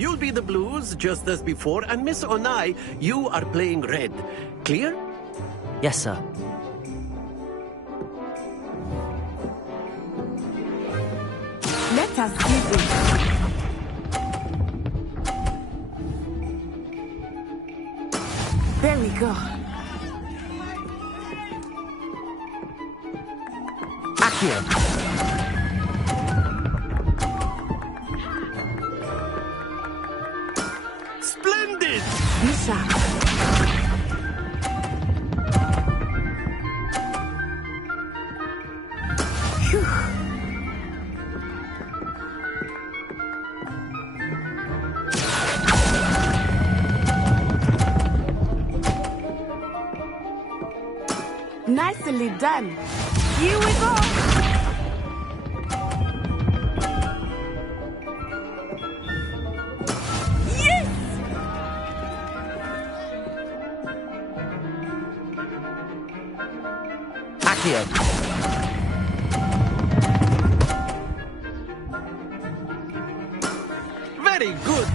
You'll be the blues, just as before, and Miss Onai, you are playing red. Clear? Yes, sir. Let us do this. There we go. Accio. Splendid! Bishop. Phew. Nicely done. Here we go. Yes! Accio. Very good!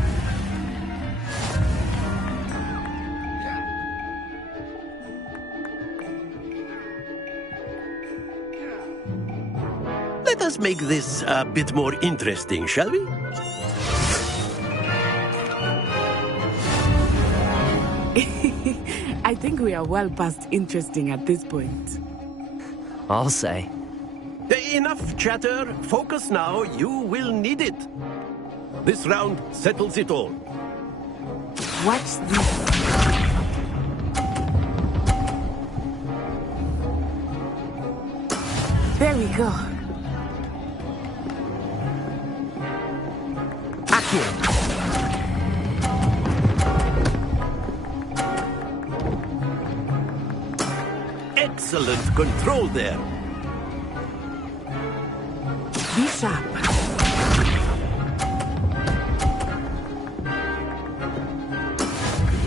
Let us make this a bit more interesting, shall we? I think we are well past interesting at this point. I'll say. Enough chatter. Focus now. You will need it. This round settles it all. Watch this. There we go. Accio. Excellent control there. Be sharp.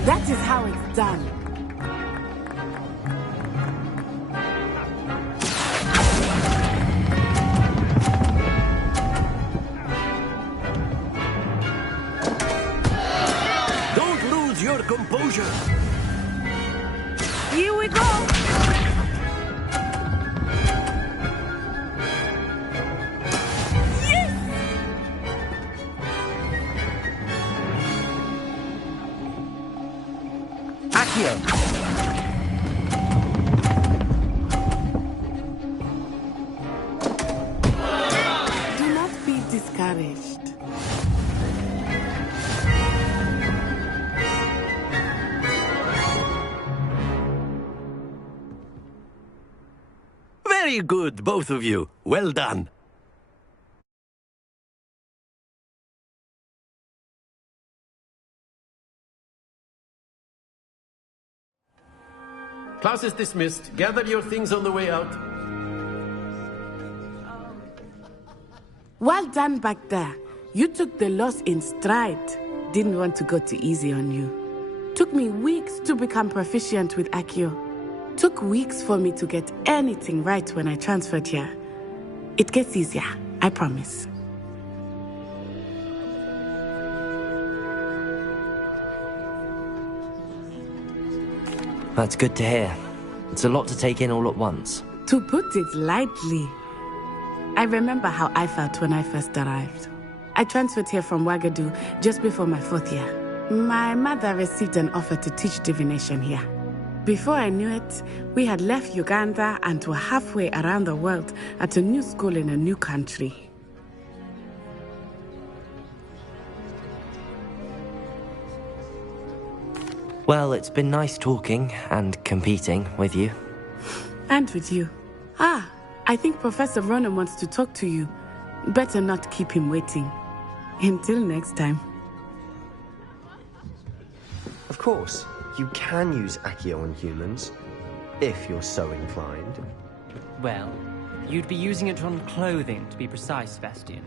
That is how it's done. Don't lose your composure. Here we go. Accio. Do not be discouraged. Very good, both of you. Well done. Class is dismissed. Gather your things on the way out. Well done back there. You took the loss in stride. Didn't want to go too easy on you. Took me weeks to become proficient with Accio. Took weeks for me to get anything right when I transferred here. It gets easier, I promise. That's good to hear. It's a lot to take in all at once. To put it lightly, I remember how I felt when I first arrived. I transferred here from Ouagadougou just before my 4th year. My mother received an offer to teach divination here. Before I knew it, we had left Uganda and were halfway around the world at a new school in a new country. Well, it's been nice talking and competing with you. And with you. Ah, I think Professor Ronan wants to talk to you. Better not keep him waiting. Until next time. Of course, you can use Accio on humans, if you're so inclined. Well, you'd be using it on clothing, to be precise, Sebastian.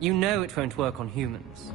You know it won't work on humans.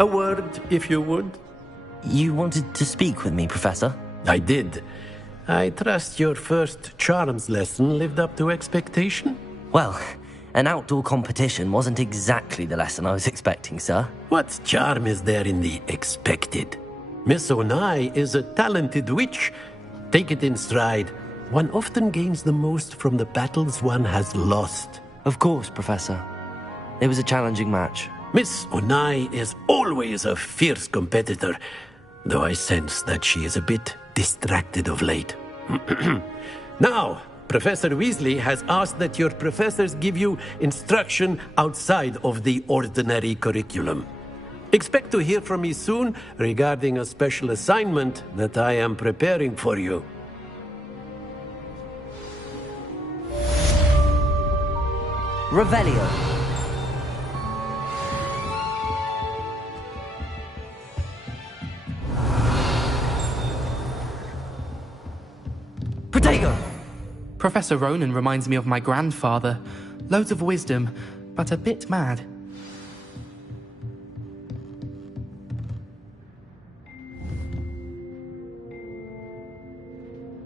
A word, if you would. You wanted to speak with me, Professor? I did. I trust your first charms lesson lived up to expectation? Well, an outdoor competition wasn't exactly the lesson I was expecting, sir. What charm is there in the expected? Miss Onai is a talented witch. Take it in stride. One often gains the most from the battles one has lost. Of course, Professor. It was a challenging match. Miss Onai is always a fierce competitor, though I sense that she is a bit distracted of late. Now, Professor Weasley has asked that your professors give you instruction outside of the ordinary curriculum. Expect to hear from me soon regarding a special assignment that I am preparing for you. Revelio. Protego! Professor Ronan reminds me of my grandfather. Loads of wisdom, but a bit mad.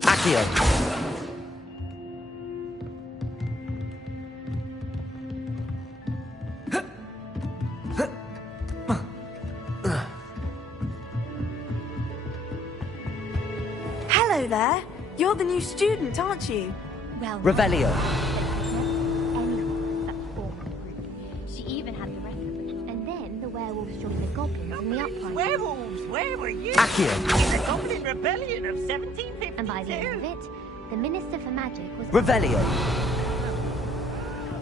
Accio. Hello there. You're the new student, aren't you? Well, Revelio. she even had the rest of it. And then the werewolves joined the goblins in the uprising. Werewolves, where were you? Accio. The Goblin Rebellion of 1752. And by the end of it, the Minister for Magic was... Revelio.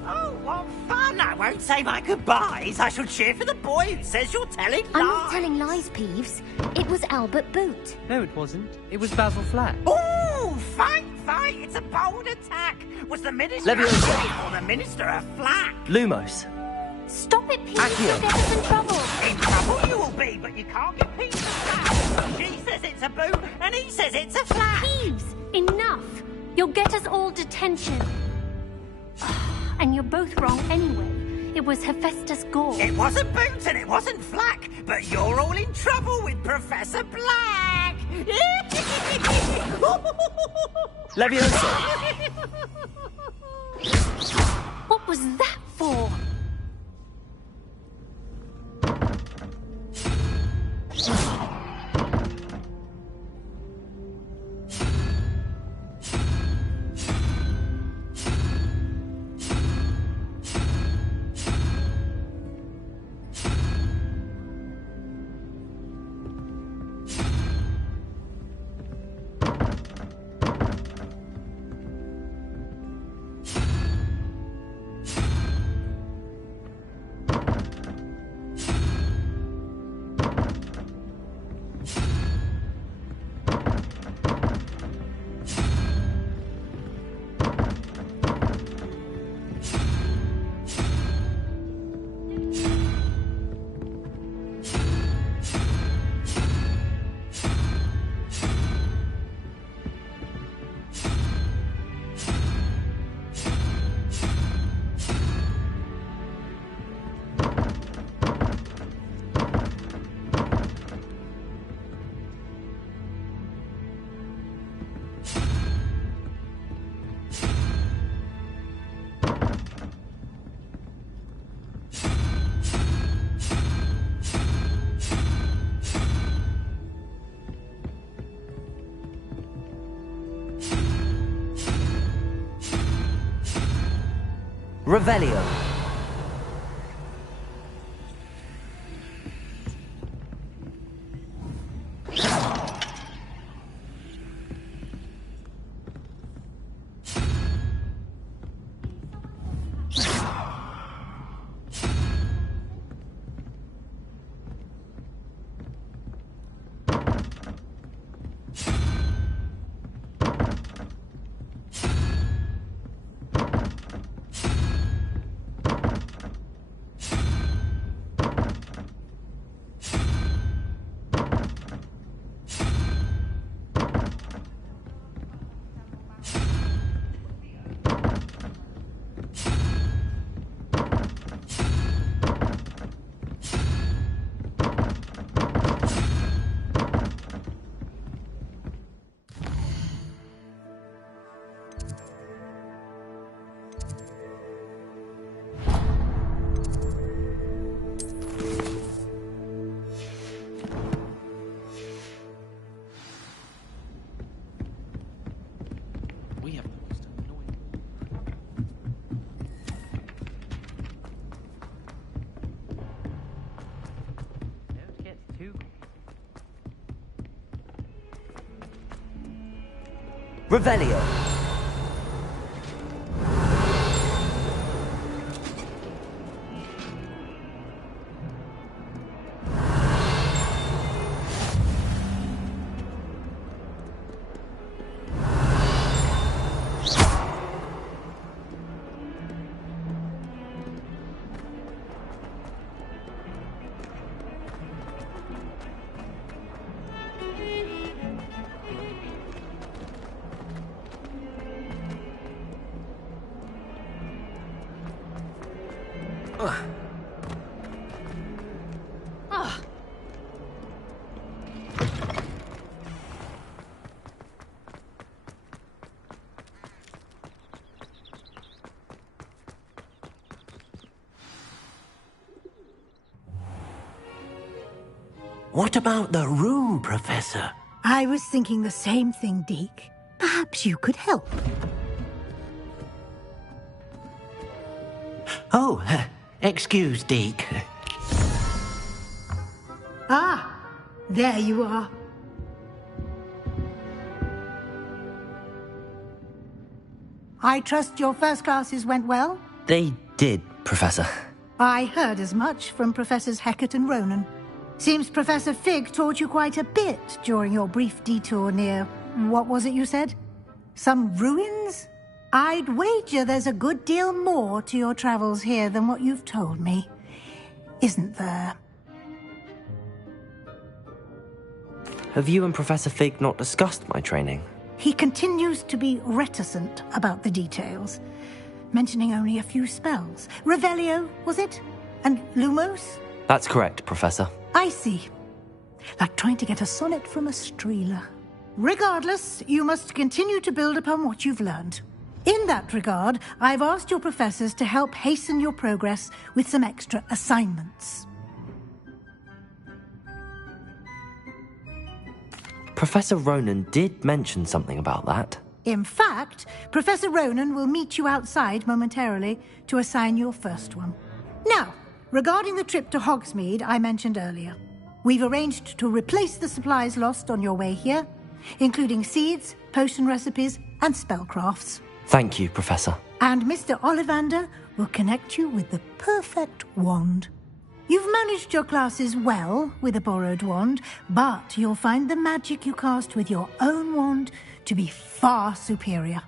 Oh, what fun! I won't say my goodbyes. I shall cheer for the boy who says you're telling lies. I'm not telling lies, Peeves. It was Albert Boot. No, it wasn't. It was Basil Flat. Oh, fight! It's a bold attack. Was the Minister Leviosa. or the Minister a flat? Lumos. Stop it, Peeves. Accio. You'll get us in trouble. In trouble you will be, but you can't get Pete a flat. She says it's a boot, and he says it's a flat. Peeves, enough. You'll get us all detention. And you're both wrong anyway. It was Hephaestus Gore. It wasn't Boot and it wasn't Flack, but you're all in trouble with Professor Black. Leviosa. What was that for? Revelio. Revelio. What about the room, Professor? I was thinking the same thing, Deke. Perhaps you could help. Oh, excuse, Deke. Ah, there you are. I trust your first classes went well? They did, Professor. I heard as much from Professors Hecat and Ronan. Seems Professor Fig taught you quite a bit during your brief detour near... what was it you said? Some ruins? I'd wager there's a good deal more to your travels here than what you've told me. Isn't there? Have you and Professor Fig not discussed my training? He continues to be reticent about the details, mentioning only a few spells. Revelio, was it? And Lumos? That's correct, Professor. I see. Like trying to get a sonnet from a streeler. Regardless, you must continue to build upon what you've learned. In that regard, I've asked your professors to help hasten your progress with some extra assignments. Professor Ronan did mention something about that. In fact, Professor Ronan will meet you outside momentarily to assign your first one. Now, regarding the trip to Hogsmeade I mentioned earlier, we've arranged to replace the supplies lost on your way here, including seeds, potion recipes, and spellcrafts. Thank you, Professor. And Mr. Ollivander will connect you with the perfect wand. You've managed your classes well with a borrowed wand, but you'll find the magic you cast with your own wand to be far superior.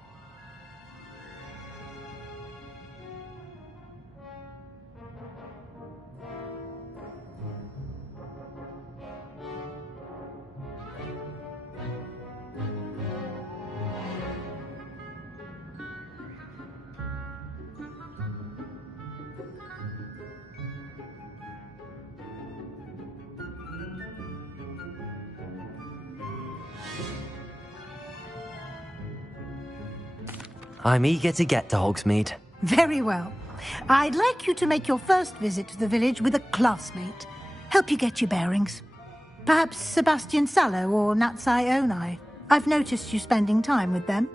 I'm eager to get to Hogsmeade. Very well. I'd like you to make your first visit to the village with a classmate. Help you get your bearings. Perhaps Sebastian Sallow or Natsai Onai. I've noticed you spending time with them.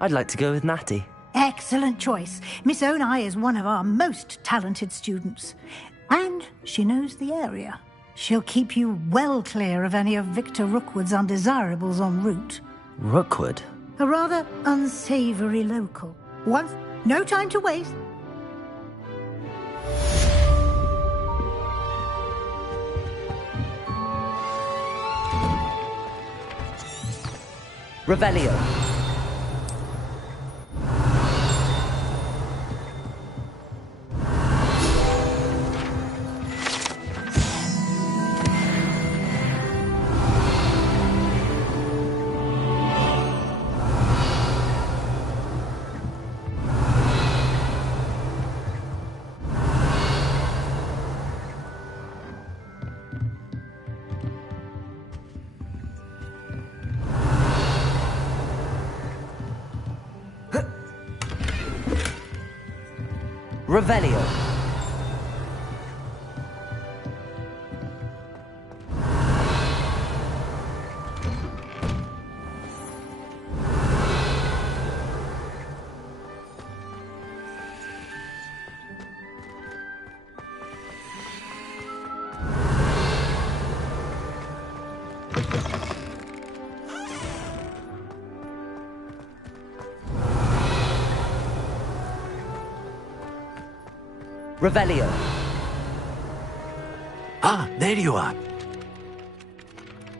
I'd like to go with Natty. Excellent choice. Miss Onai is one of our most talented students. And she knows the area. She'll keep you well clear of any of Victor Rookwood's undesirables en route. Rookwood? A rather unsavory local. No time to waste. Revelio. Revelio. Revelio. Ah, there you are.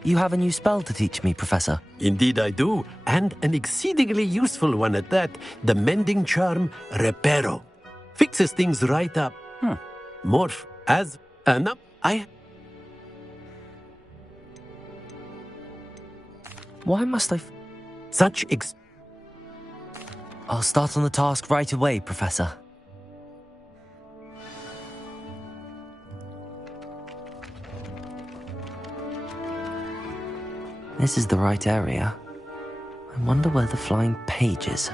You have a new spell to teach me, Professor. Indeed I do, and an exceedingly useful one at that. The mending charm Reparo. Fixes things right up. Morph as... no, Why must I... Such I'll start on the task right away, Professor. This is the right area. I wonder where the flying page is.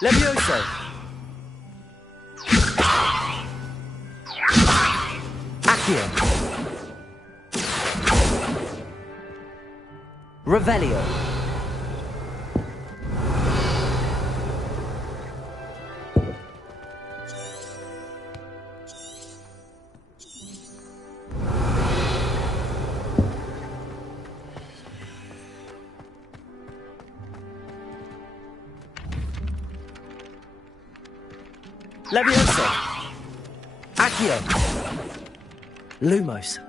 Levioso! Accio! Revelio. Levioso! Accio! Lumos.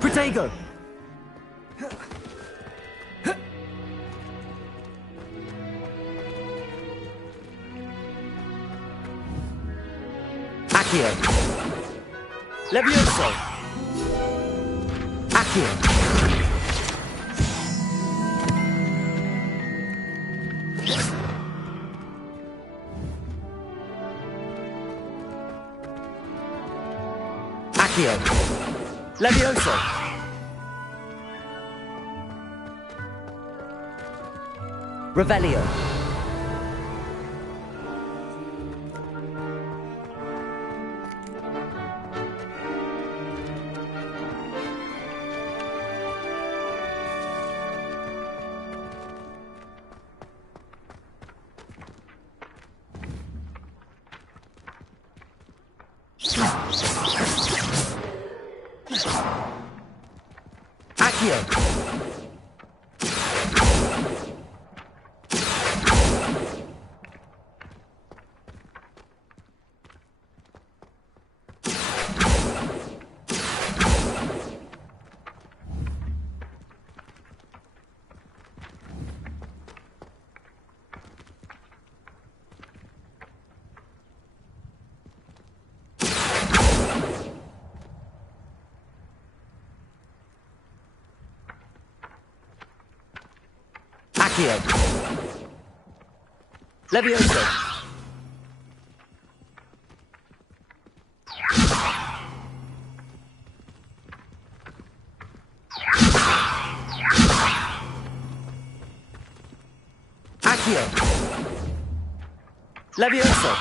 Protego! Accio! Levioso! Accio! Accio! Levioso! Revelio! Accio! Accio! Levioso! Accio! Levioso!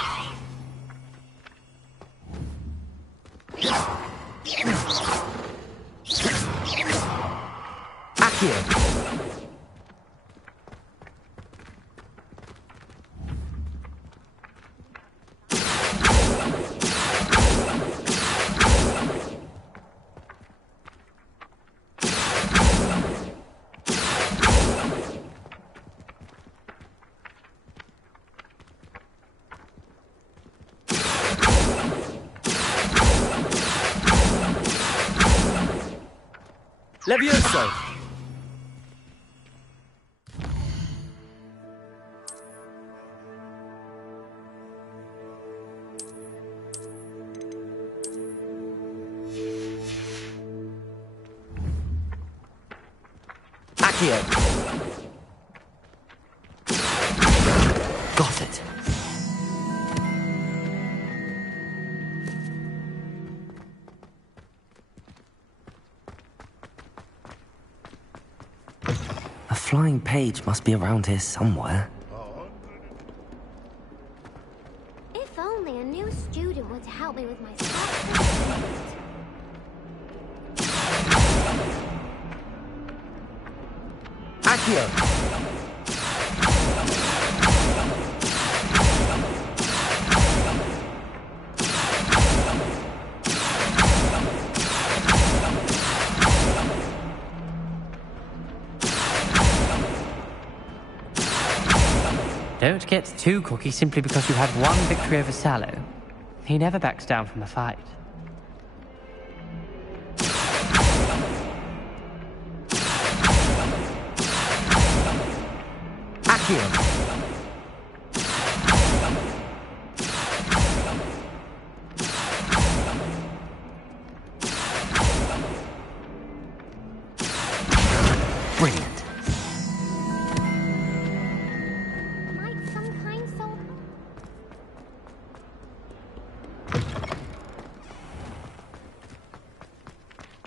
Accio! Levioso! Accio! Got it. A flying page must be around here somewhere. If only a new student were to help me with my stuff. Accio! Don't get too cocky simply because you had one victory over Sallow. He never backs down from a fight. Accio! Brilliant. Might some kind soul...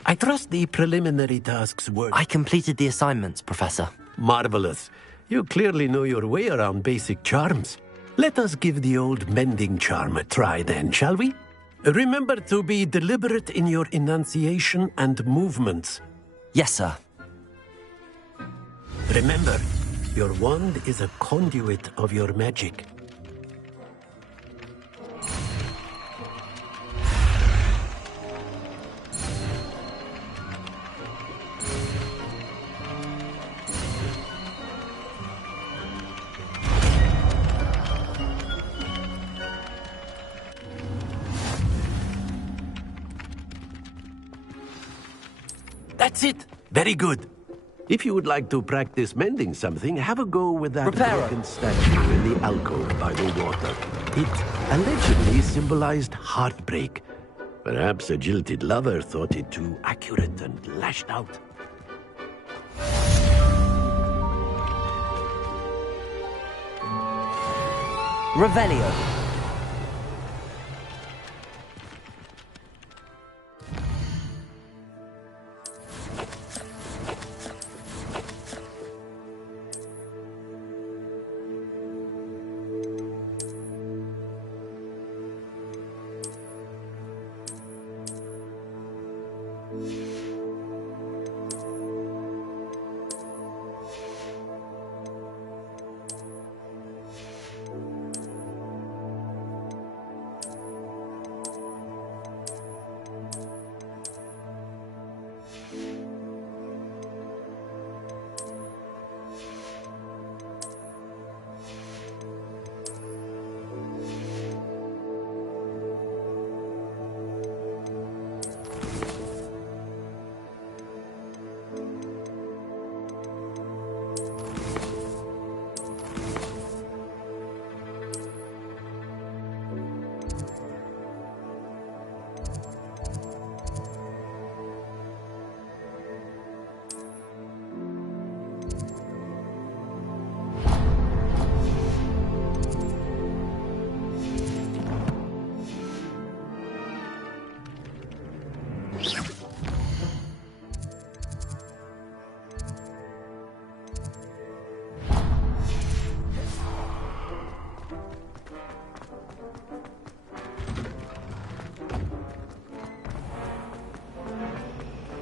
I trust the preliminary tasks were... I completed the assignments, Professor. Marvelous. You clearly know your way around basic charms. Let us give the old mending charm a try then, shall we? Remember to be deliberate in your enunciation and movements. Yes, sir. Remember, your wand is a conduit of your magic. That's it. Very good. If you would like to practice mending something, have a go with that broken statue in the alcove by the water. It allegedly symbolized heartbreak. Perhaps a jilted lover thought it too accurate and lashed out. Revelio.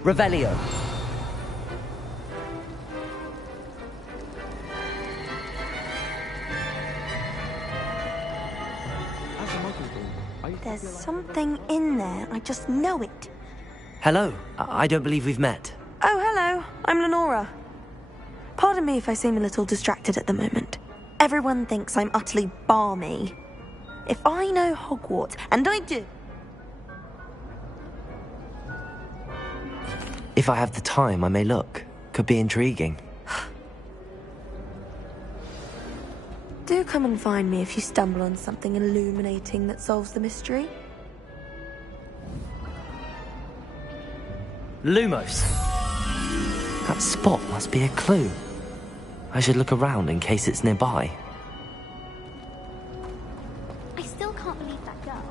Revelio. There's something in there. I just know it. Hello. I don't believe we've met. Oh, hello. I'm Lenora. Pardon me if I seem a little distracted at the moment. Everyone thinks I'm utterly balmy. If I know Hogwarts, and I do... If I have the time, I may look. Could be intriguing. Do come and find me if you stumble on something illuminating that solves the mystery. Lumos. That spot must be a clue. I should look around in case it's nearby. I still can't believe that girl.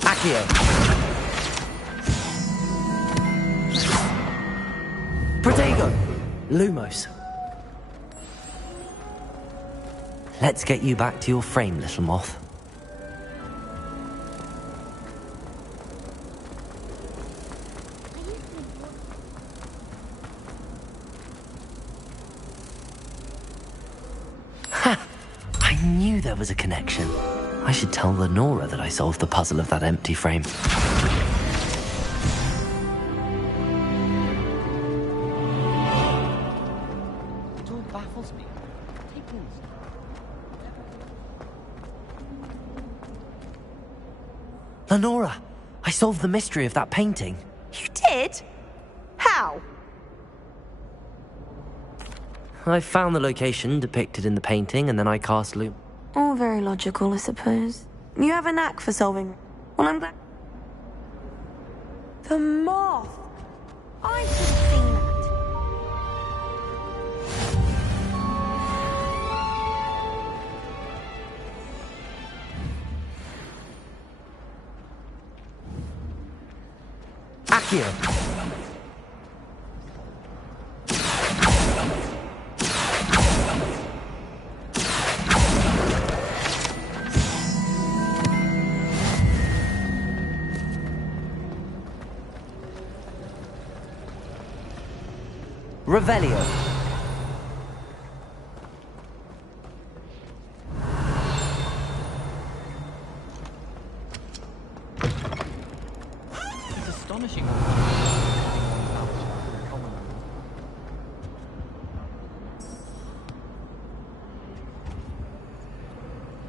Accio. Protego. Lumos. Let's get you back to your frame, little moth. Ha! I knew there was a connection. I should tell Lenora that I solved the puzzle of that empty frame. Lenora, I solved the mystery of that painting. You did? How? I found the location depicted in the painting, and then I cast Loom. All very logical, I suppose. You have a knack for solving. Well, I'm glad. The moth! I should have seen that. Accio! Revelio. It's astonishing.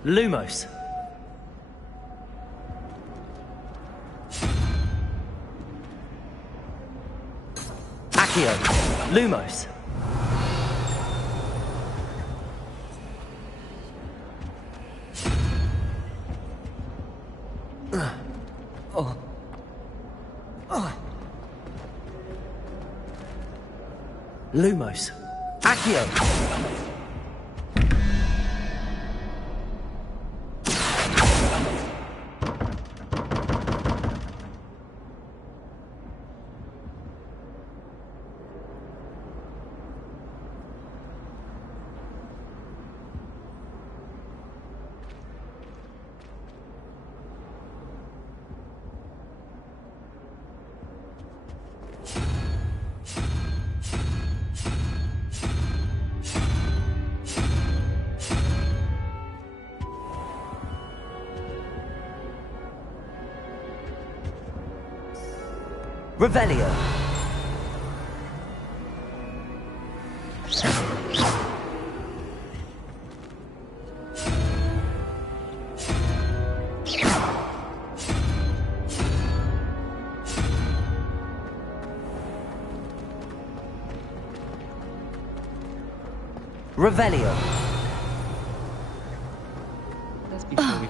Lumos. Accio. Lumos. Lumos. Accio. Revelio. Revelio. That's before we make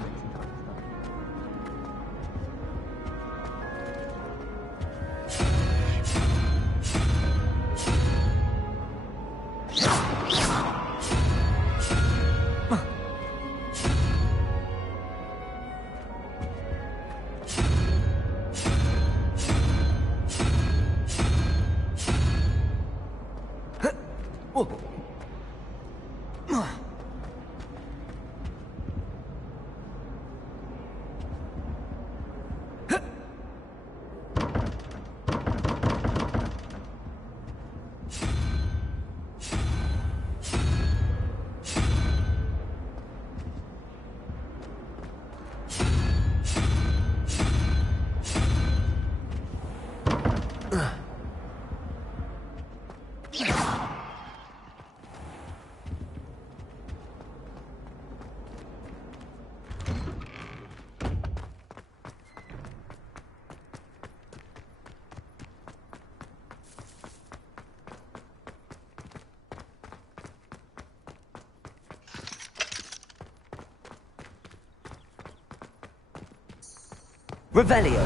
Revelio.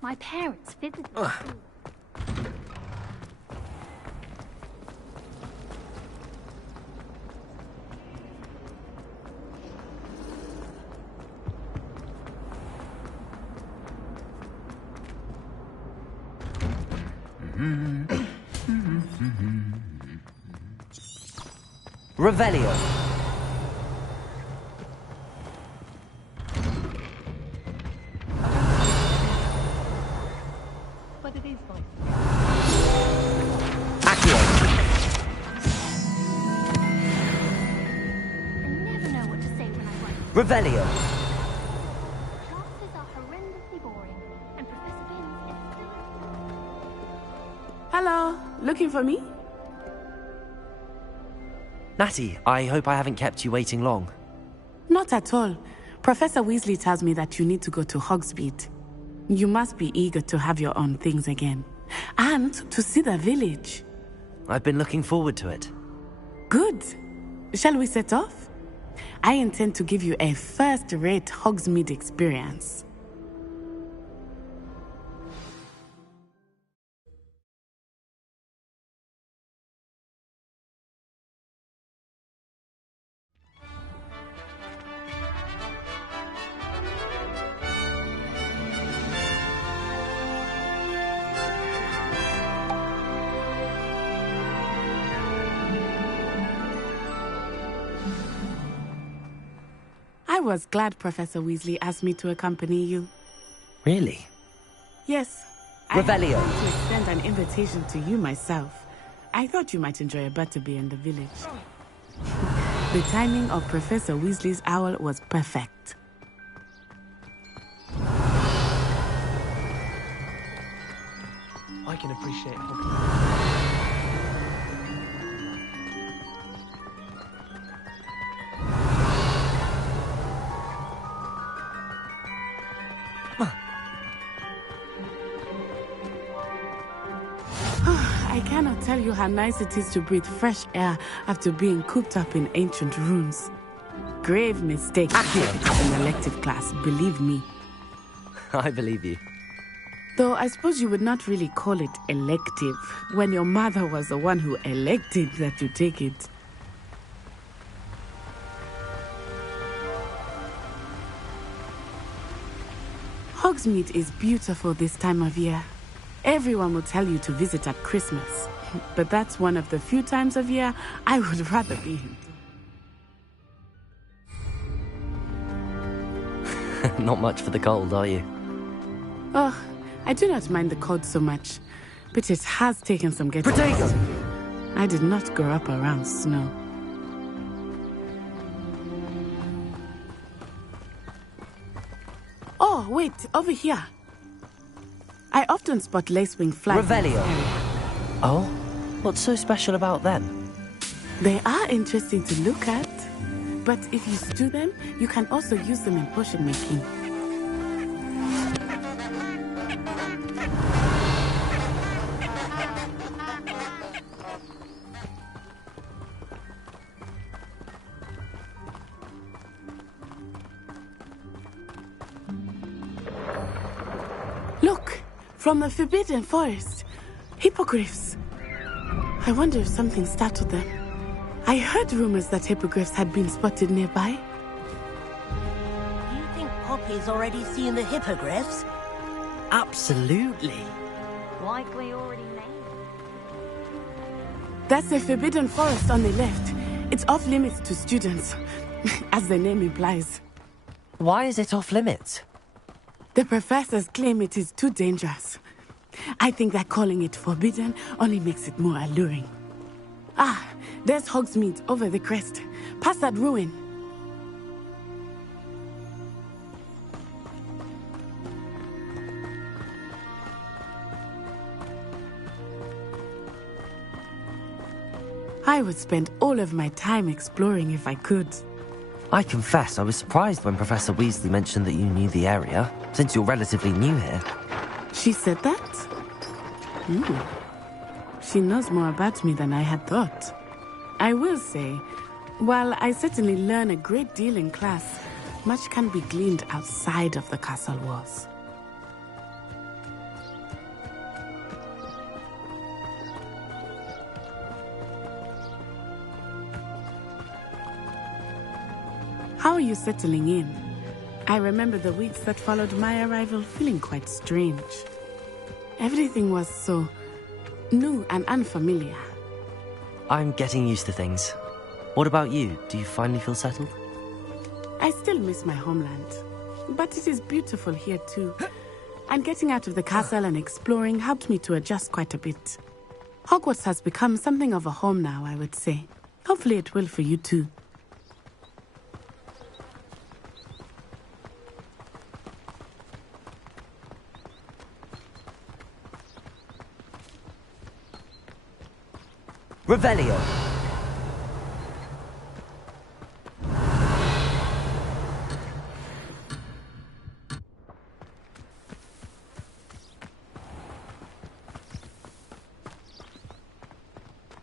My parents visited the school. Revelio. Revelio. Classes are horrendously boring, and Professor Pym is Hello, looking for me? Natty, I hope I haven't kept you waiting long. Not at all. Professor Weasley tells me that you need to go to Hogsmeade. You must be eager to have your own things again. And to see the village. I've been looking forward to it. Good. Shall we set off? I intend to give you a first-rate Hogsmeade experience. I was glad Professor Weasley asked me to accompany you. Really? Yes. Revelio. I had to extend an invitation to you myself. I thought you might enjoy a butterbeer in the village. The timing of Professor Weasley's owl was perfect. I can appreciate Hogsmeade. I cannot tell you how nice it is to breathe fresh air after being cooped up in ancient rooms. Grave mistake if it is an elective class, believe me. I believe you. Though I suppose you would not really call it elective when your mother was the one who elected that you take it. Hogsmeade is beautiful this time of year. Everyone will tell you to visit at Christmas, but that's one of the few times of year I would rather be in. Not much for the cold, are you? Oh, I do not mind the cold so much, but it has taken some getting used to. I did not grow up around snow. Oh, wait, over here. I often spot lacewing flies. Revelio. Oh? What's so special about them? They are interesting to look at, but if you stew them, you can also use them in potion making. Look! From the Forbidden Forest. Hippogriffs. I wonder if something startled them. I heard rumors that hippogriffs had been spotted nearby. You think Poppy's already seen the hippogriffs? Absolutely. likely already made. That's the Forbidden Forest on the left. It's off limits to students, as the name implies. Why is it off limits? The professors claim it is too dangerous. I think that calling it forbidden only makes it more alluring. Ah, there's Hogsmeade over the crest. Past that ruin. I would spend all of my time exploring if I could. I confess I was surprised when Professor Weasley mentioned that you knew the area, since you're relatively new here. She said that? She knows more about me than I had thought. I will say, while I certainly learn a great deal in class, much can be gleaned outside of the castle walls. How are you settling in? I remember the weeks that followed my arrival feeling quite strange. Everything was so new and unfamiliar. I'm getting used to things. What about you? Do you finally feel settled? I still miss my homeland, but it is beautiful here too. And getting out of the castle and exploring helped me to adjust quite a bit. Hogwarts has become something of a home now, I would say. Hopefully it will for you too. Revelio.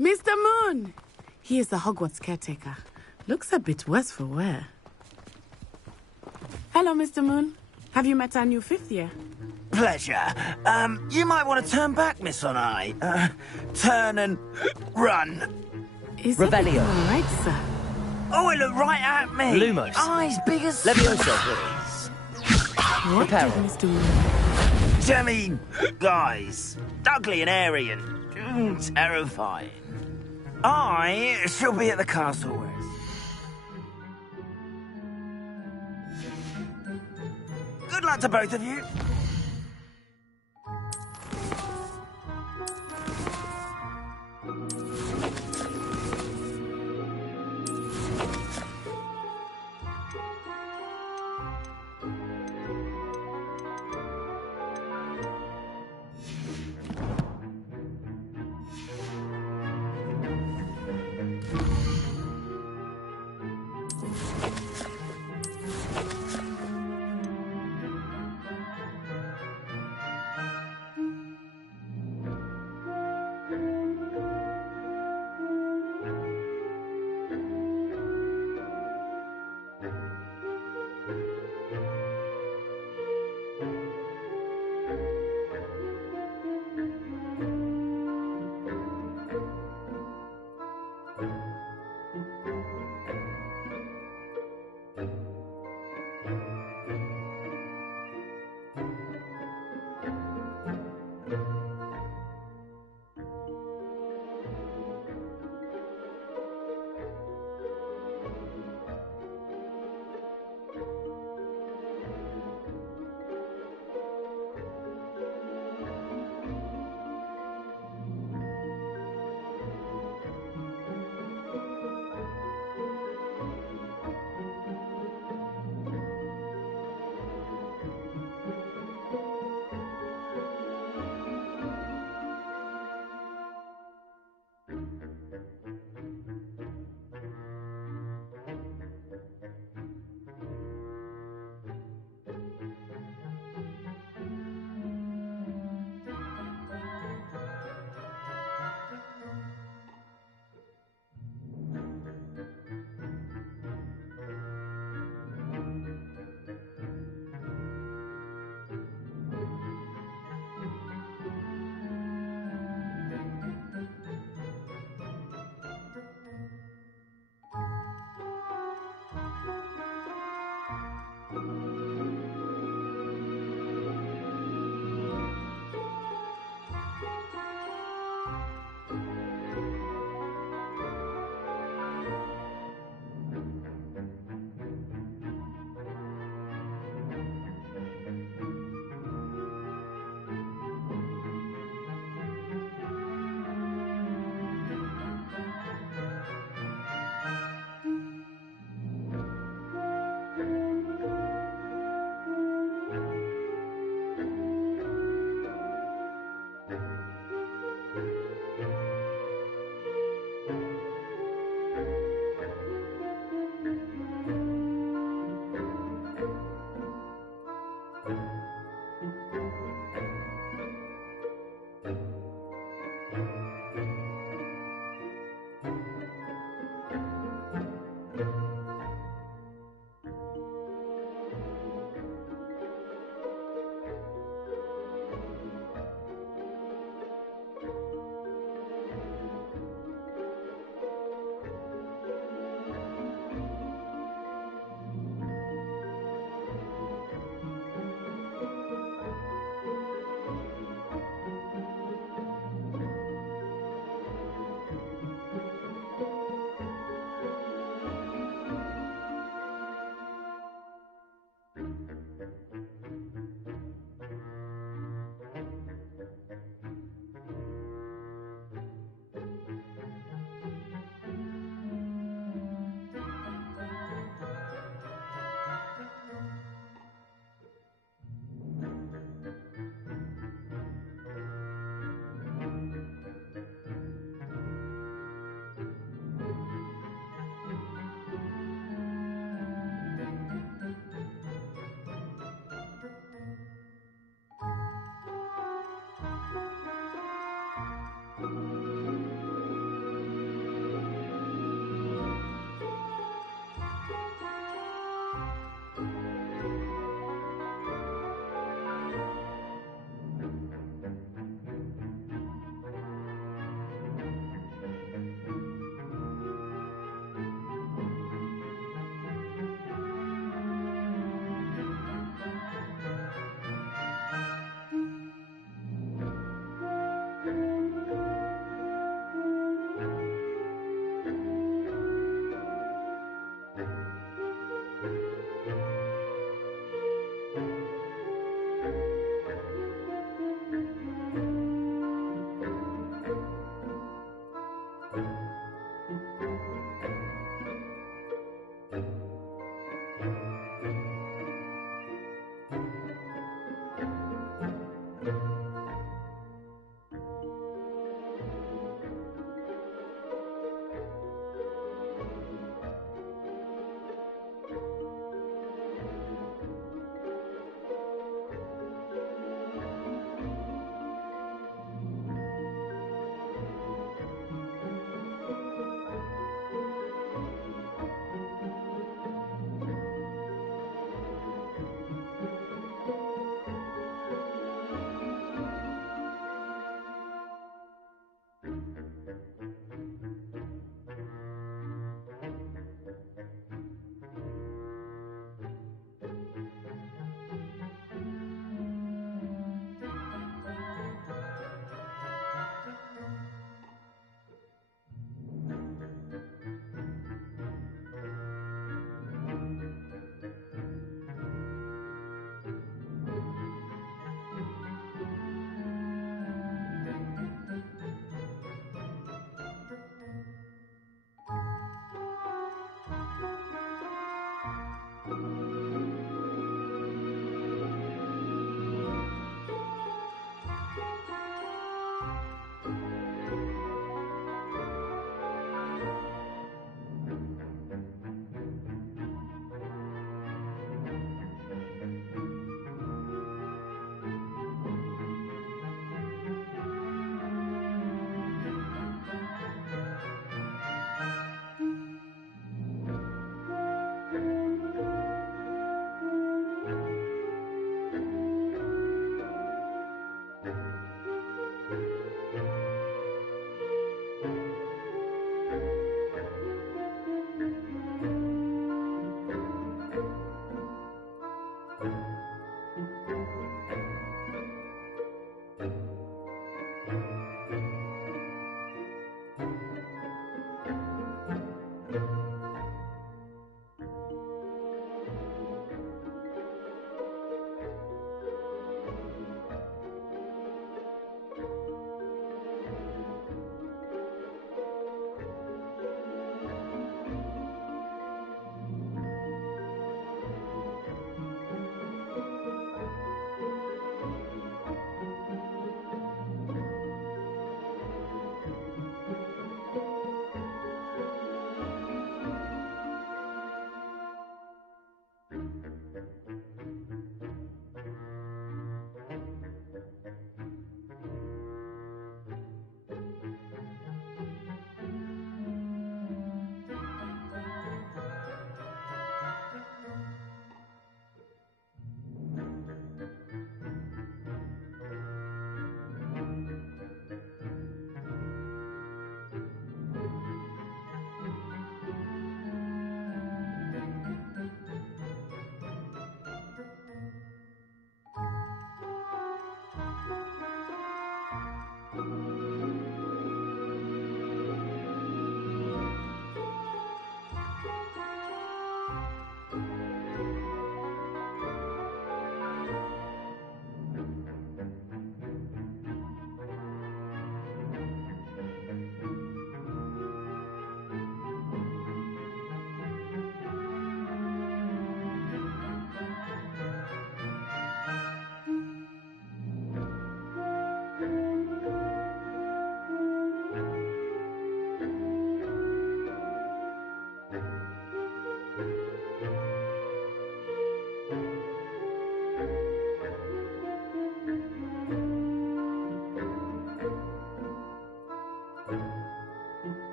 Mr. Moon! He is the Hogwarts caretaker. Looks a bit worse for wear. Hello, Mr. Moon. Have you met our new fifth year? Pleasure. You might want to turn back, Miss Onai. Turn and run. Is Revelio. all right, sir? Oh, it looked right at me. Lumos. Eyes big as... Levioso, please. What did Reparo. Mr. Moon? Jemmy, guys. Ugly and airy and terrifying. I shall be at the castle west. Good luck to both of you.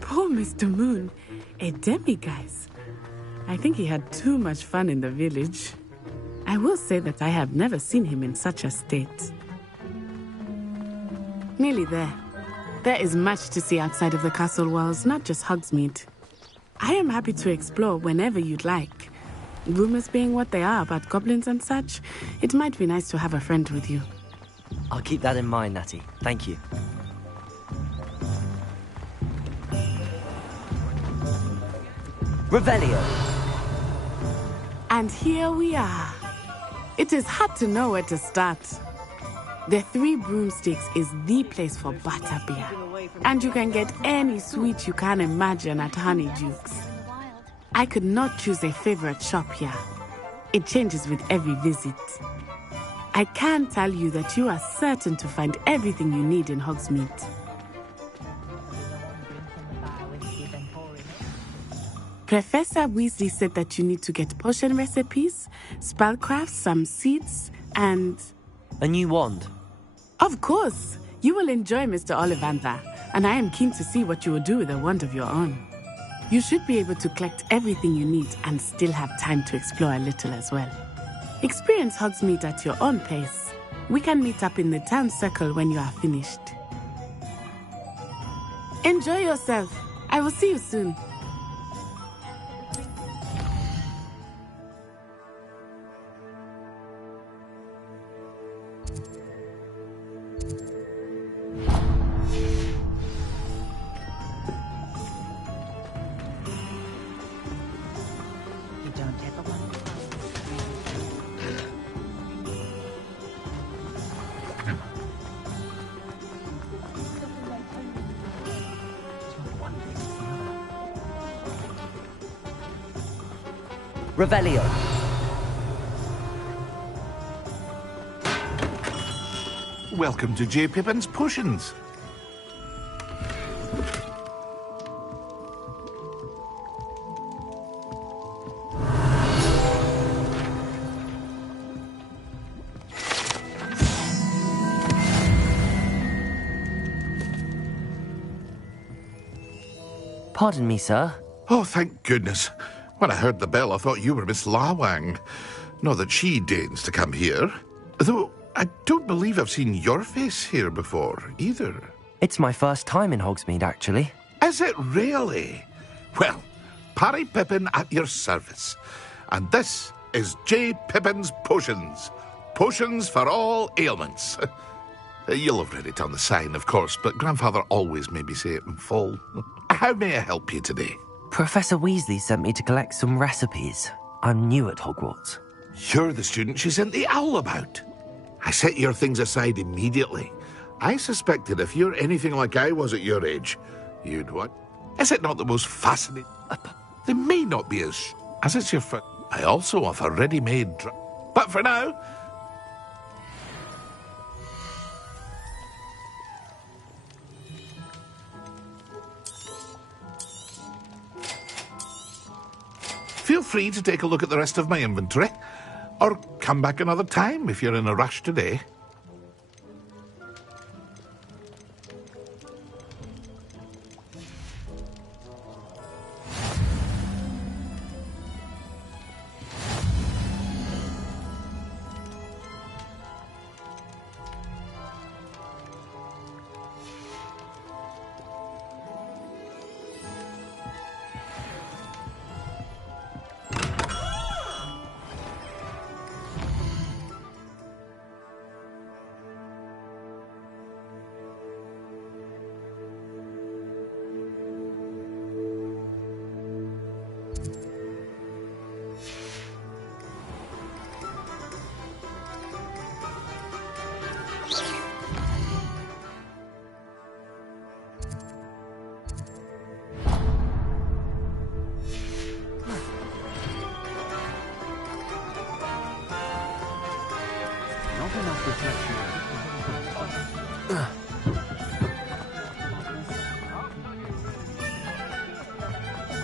Poor Mr. Moon, a demiguise. I think he had too much fun in the village. I will say that I have never seen him in such a state. Nearly there. There is much to see outside of the castle walls, not just Hogsmeade. I am happy to explore whenever you'd like. Rumors being what they are about goblins and such, it might be nice to have a friend with you. I'll keep that in mind, Natty. Thank you. Revelio. And here we are. It is hard to know where to start. The Three Broomsticks is the place for butterbeer. And you can get any sweet you can imagine at Honeydukes. I could not choose a favorite shop here. It changes with every visit. I can tell you that you are certain to find everything you need in Hogsmeade. Professor Weasley said that you need to get potion recipes, spellcrafts, some seeds, and... a new wand. Of course! You will enjoy Mr. Ollivander, and I am keen to see what you will do with a wand of your own. You should be able to collect everything you need and still have time to explore a little as well. Experience Hogsmeade at your own pace. We can meet up in the town circle when you are finished. Enjoy yourself. I will see you soon. Revelio. Welcome to J. Pippin's Potions. Pardon me, sir. Oh, thank goodness. When I heard the bell, I thought you were Miss Lawang. Not that she deigns to come here. Though I don't believe I've seen your face here before, either. It's my first time in Hogsmeade, actually. Is it really? Well, Parry Pippin at your service. And this is J. Pippin's Potions. Potions for all ailments. You'll have read it on the sign, of course, but Grandfather always made me say it in full. How may I help you today? Professor Weasley sent me to collect some recipes. I'm new at Hogwarts. You're the student she sent the owl about. I set your things aside immediately. I suspected if you're anything like I was at your age, you'd what? Is it not the most fascinating? They may not be as it's your first. I also offer ready-made but for now... Feel free to take a look at the rest of my inventory. Or come back another time if you're in a rush today.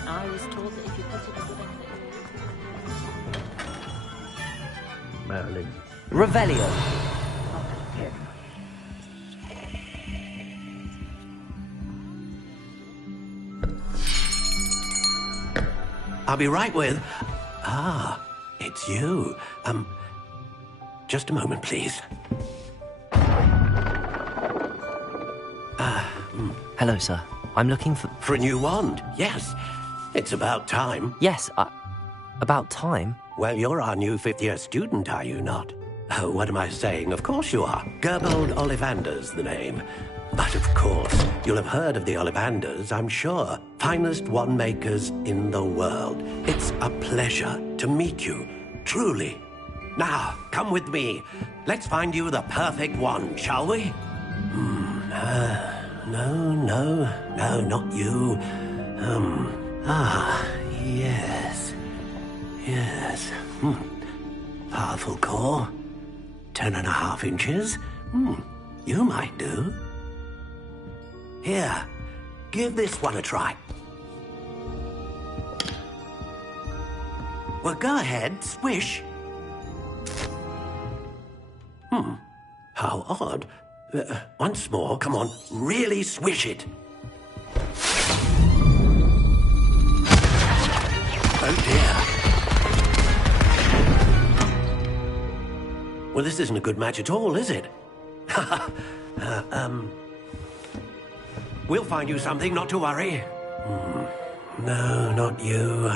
I was told that if you put it in Merlin. Revelio. I'll be right with... Ah, it's you. Just a moment, please. Hello, sir. I'm looking for... For a new wand, yes. It's about time. Yes, about time? Well, you're our new fifth-year student, are you not? Oh, what am I saying? Of course you are. Gerbold Ollivander's the name. But of course, you'll have heard of the Ollivanders, I'm sure. Finest wand makers in the world. It's a pleasure to meet you, truly. Now, come with me. Let's find you the perfect wand, shall we? No, not you. Yes. Powerful core. 10.5 inches. You might do. Here, give this one a try. Well, go ahead, swish. How odd. Once more, come on, really swish it. Oh dear. Well, this isn't a good match at all, is it? We'll find you something, not to worry. No, not you.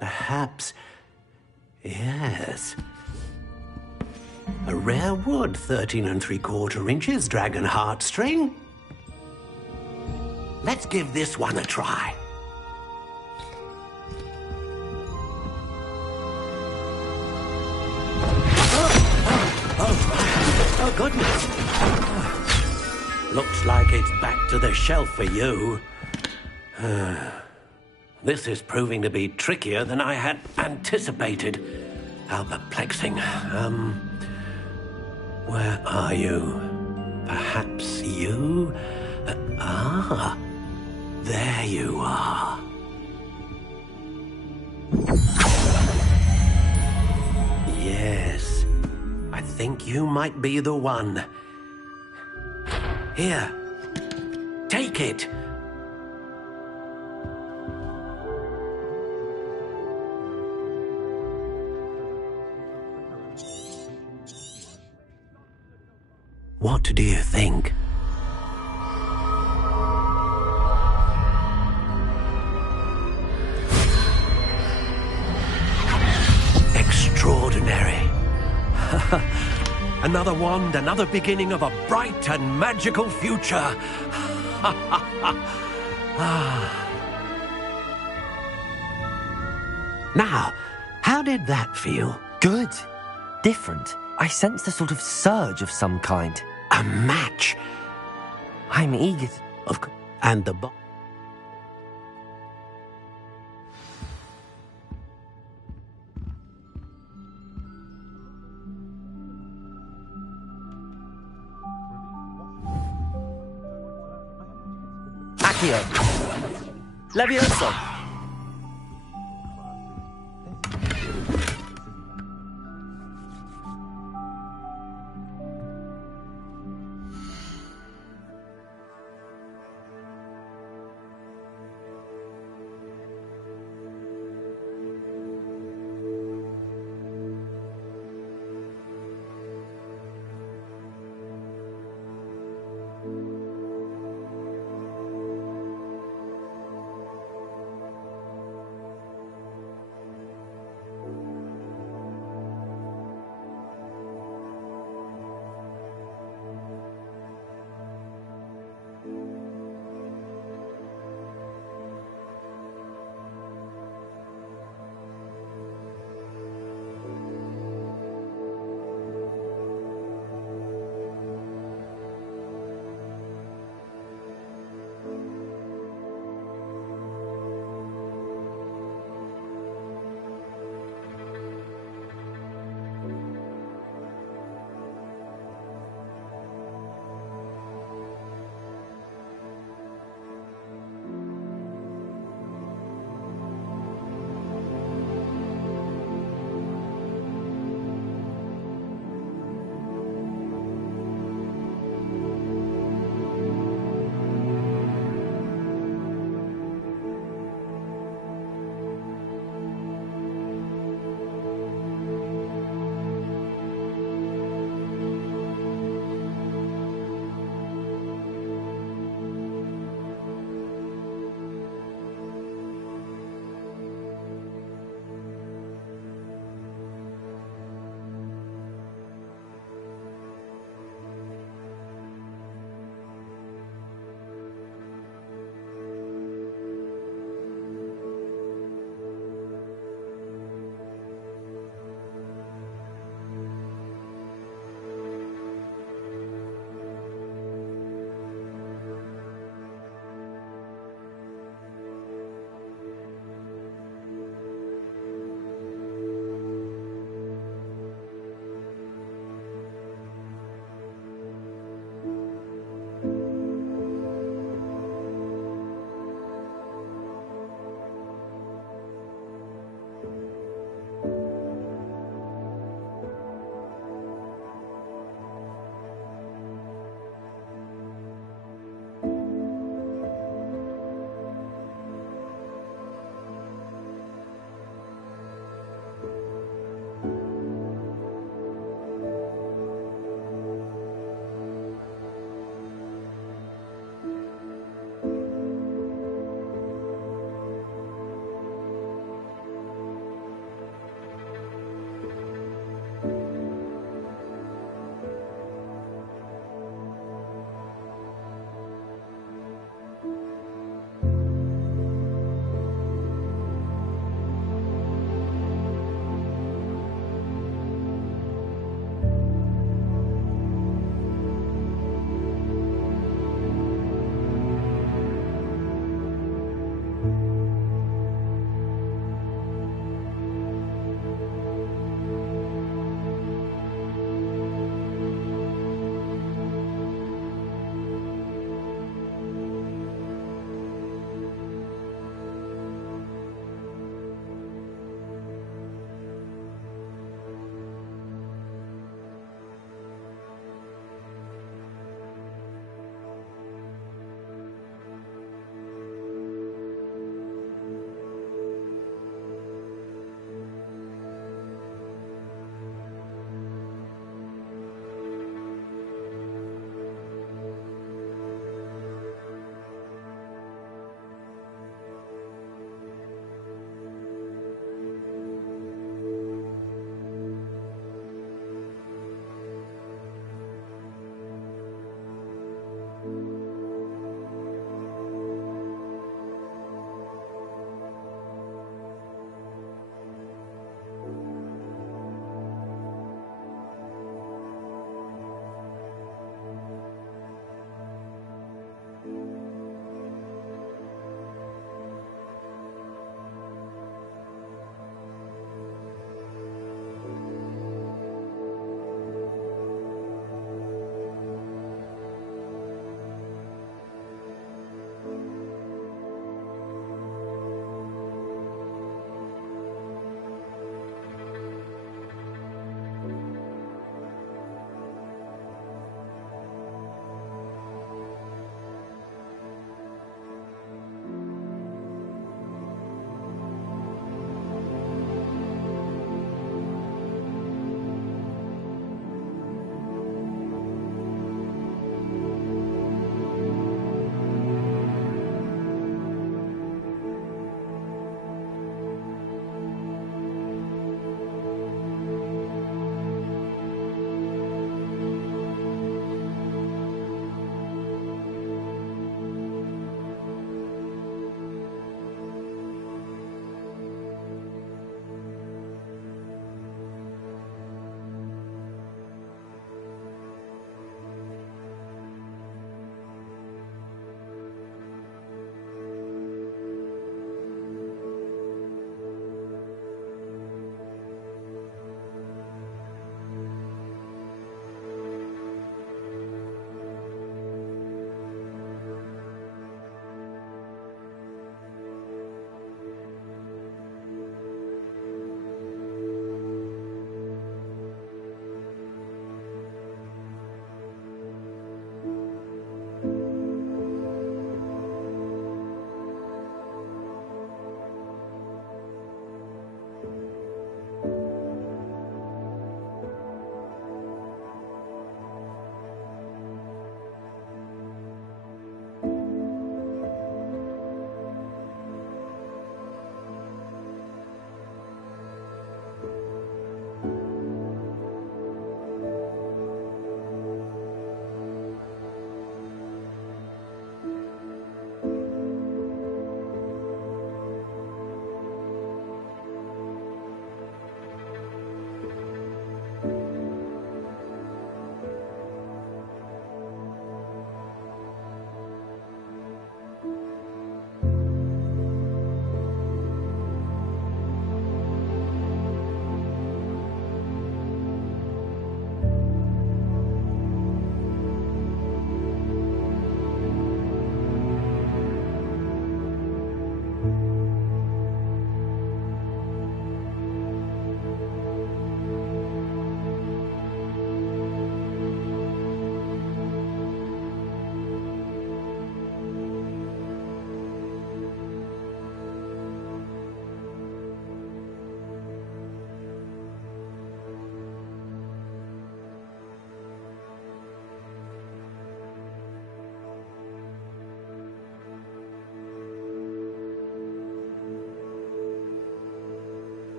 Perhaps... Yes. A rare wood, 13 3/4 inches, dragon heartstring. Let's give this one a try. Oh, goodness. Looks like it's back to the shelf for you. This is proving to be trickier than I had anticipated. How perplexing. Where are you? Perhaps you? There you are. Yes, I think you might be the one. Here, take it. What do you think? Extraordinary. Another wand, another beginning of a bright and magical future. Now, how did that feel? Good. Different. I sensed a sort of surge of some kind. A match. I'm eager. Of course. And the Accio. Levioso.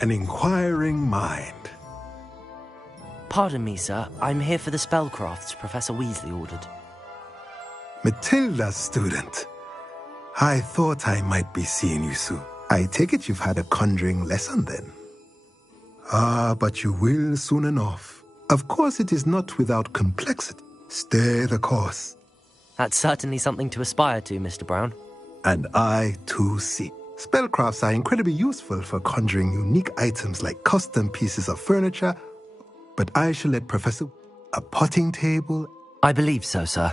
an inquiring mind. Pardon me, sir. I'm here for the spellcrafts Professor Weasley ordered. Matilda's student. I thought I might be seeing you soon. I take it you've had a conjuring lesson then. Ah, but you will soon enough. Of course it is not without complexity. Stay the course. That's certainly something to aspire to, Mr. Brown. And I, too, see. Spellcrafts are incredibly useful for conjuring unique items like custom pieces of furniture, but I shall let Professor... A potting table... I believe so, sir.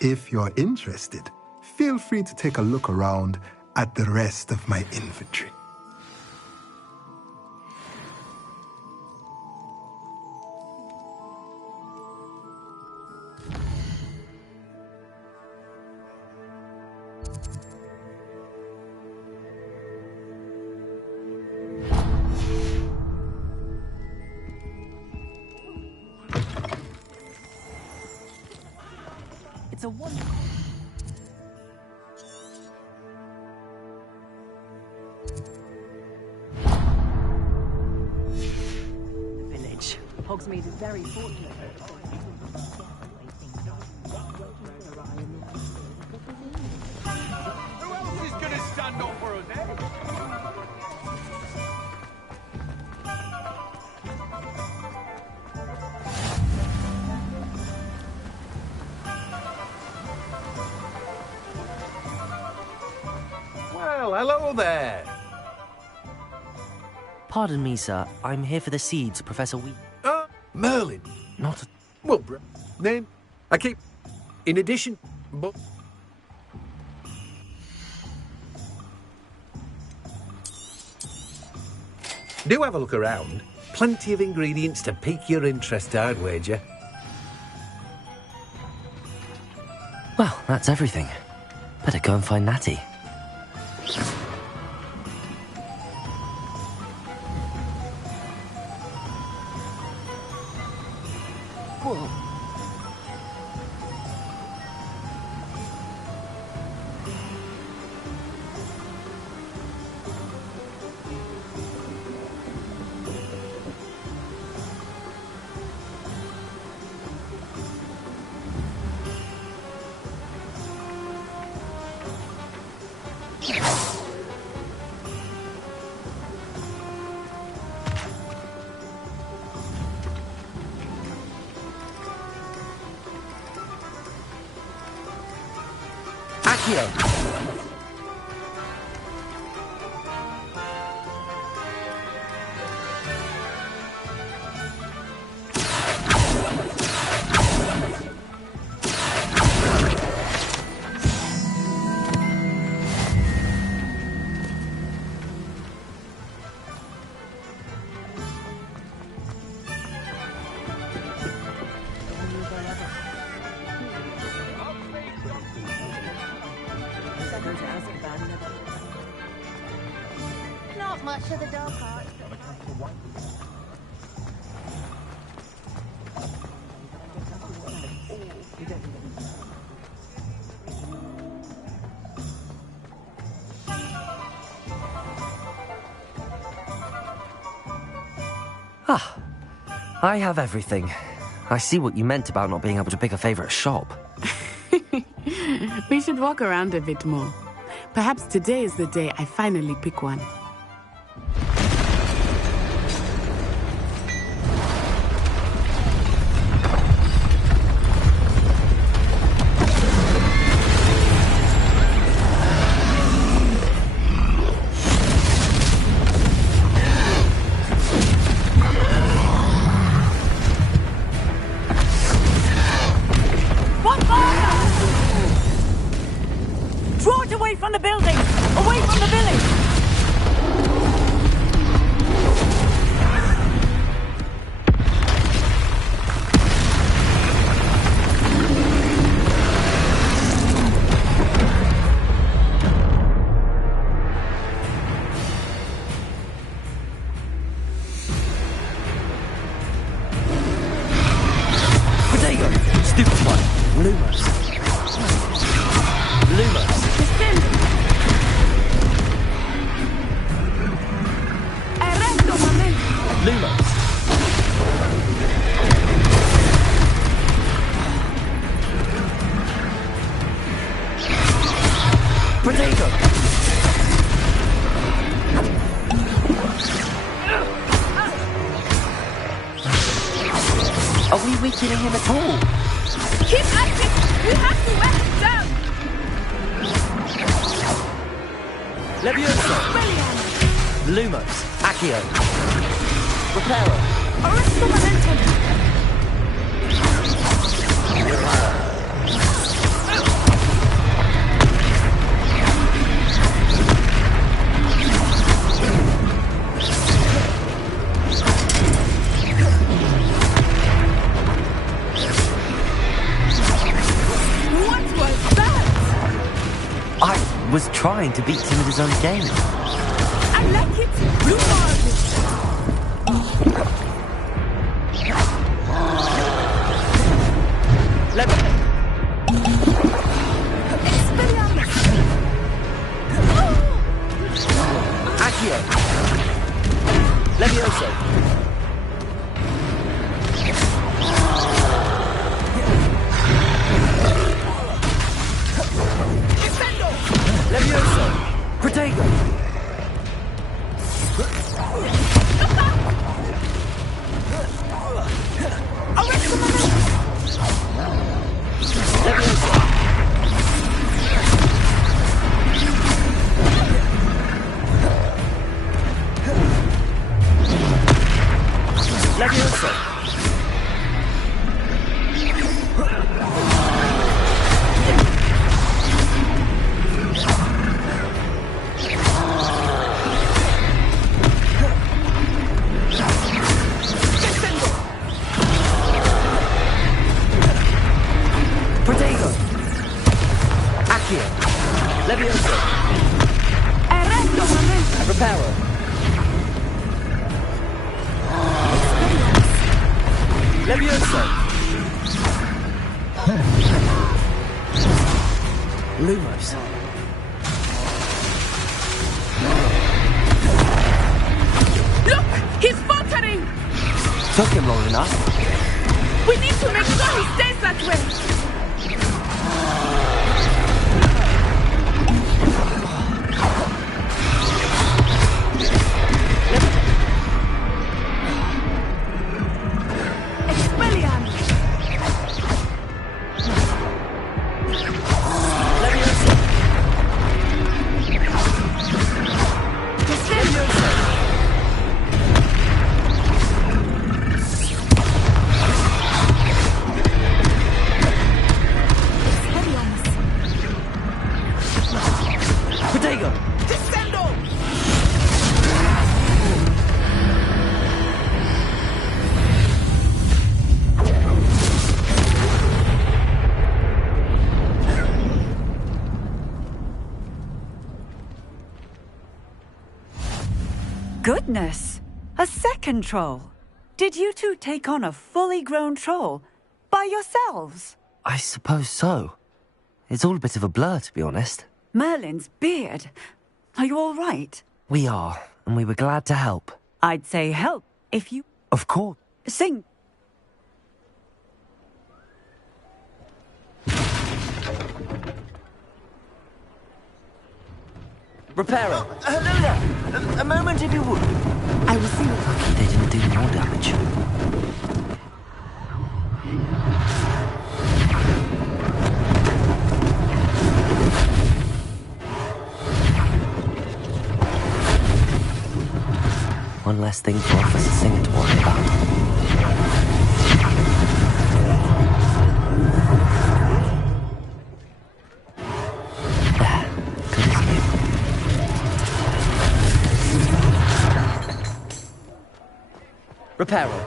If you're interested, feel free to take a look around at the rest of my inventory. It's a wonder. The village. Hogsmeade is very fortunate. Who else is going to stand up for us, eh? Well, hello there. Pardon me, sir. I'm here for the seeds Professor Weasley... Merlin. Not... Well, name. I keep... In addition... But... Do have a look around. Plenty of ingredients to pique your interest, I'd wager. Well, that's everything. Better go and find Natty. Whoa. Not much of the dark art. Ah, I have everything. I see what you meant about not being able to pick a favorite shop. We should walk around a bit more. Perhaps today is the day I finally pick one. Draw it away from the building! Away from the village! Lumos. Lumos. Lumos. Protego. Are we weakening him at all? Keep at it! We have to wear him down! Levioso. Lumos. Accio. Reparo. Arresto momentum! I was trying to beat him at his own game. I like it! Blue ball! Accio. Levioso. Levioso. Protego. Levioso. Levioso. Protego. Accio. Levioso. Reparo. Levioso. Lumos. Look! He's faltering! Took him long enough. We need to make sure he stays that way! Protego. Goodness! A second troll! Did you two take on a fully grown troll? By yourselves? I suppose so. It's all a bit of a blur, to be honest. Merlin's beard. Are you all right? We are, and we were glad to help. I'd say help if you... Of course. Sing. Reparo. Hello there. A moment if you would. I will see you. Lucky they didn't do more damage. One less thing for Officer Singer to worry about. There. Good as new. Reparo.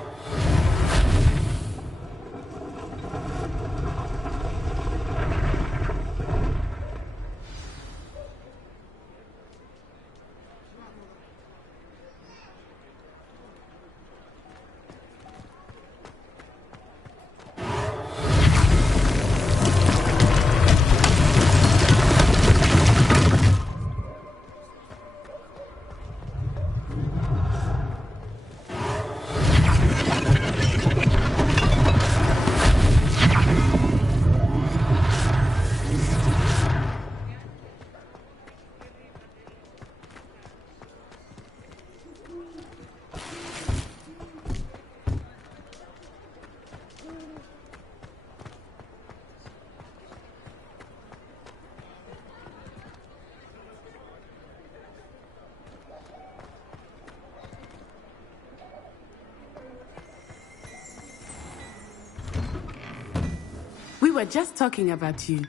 were just talking about you.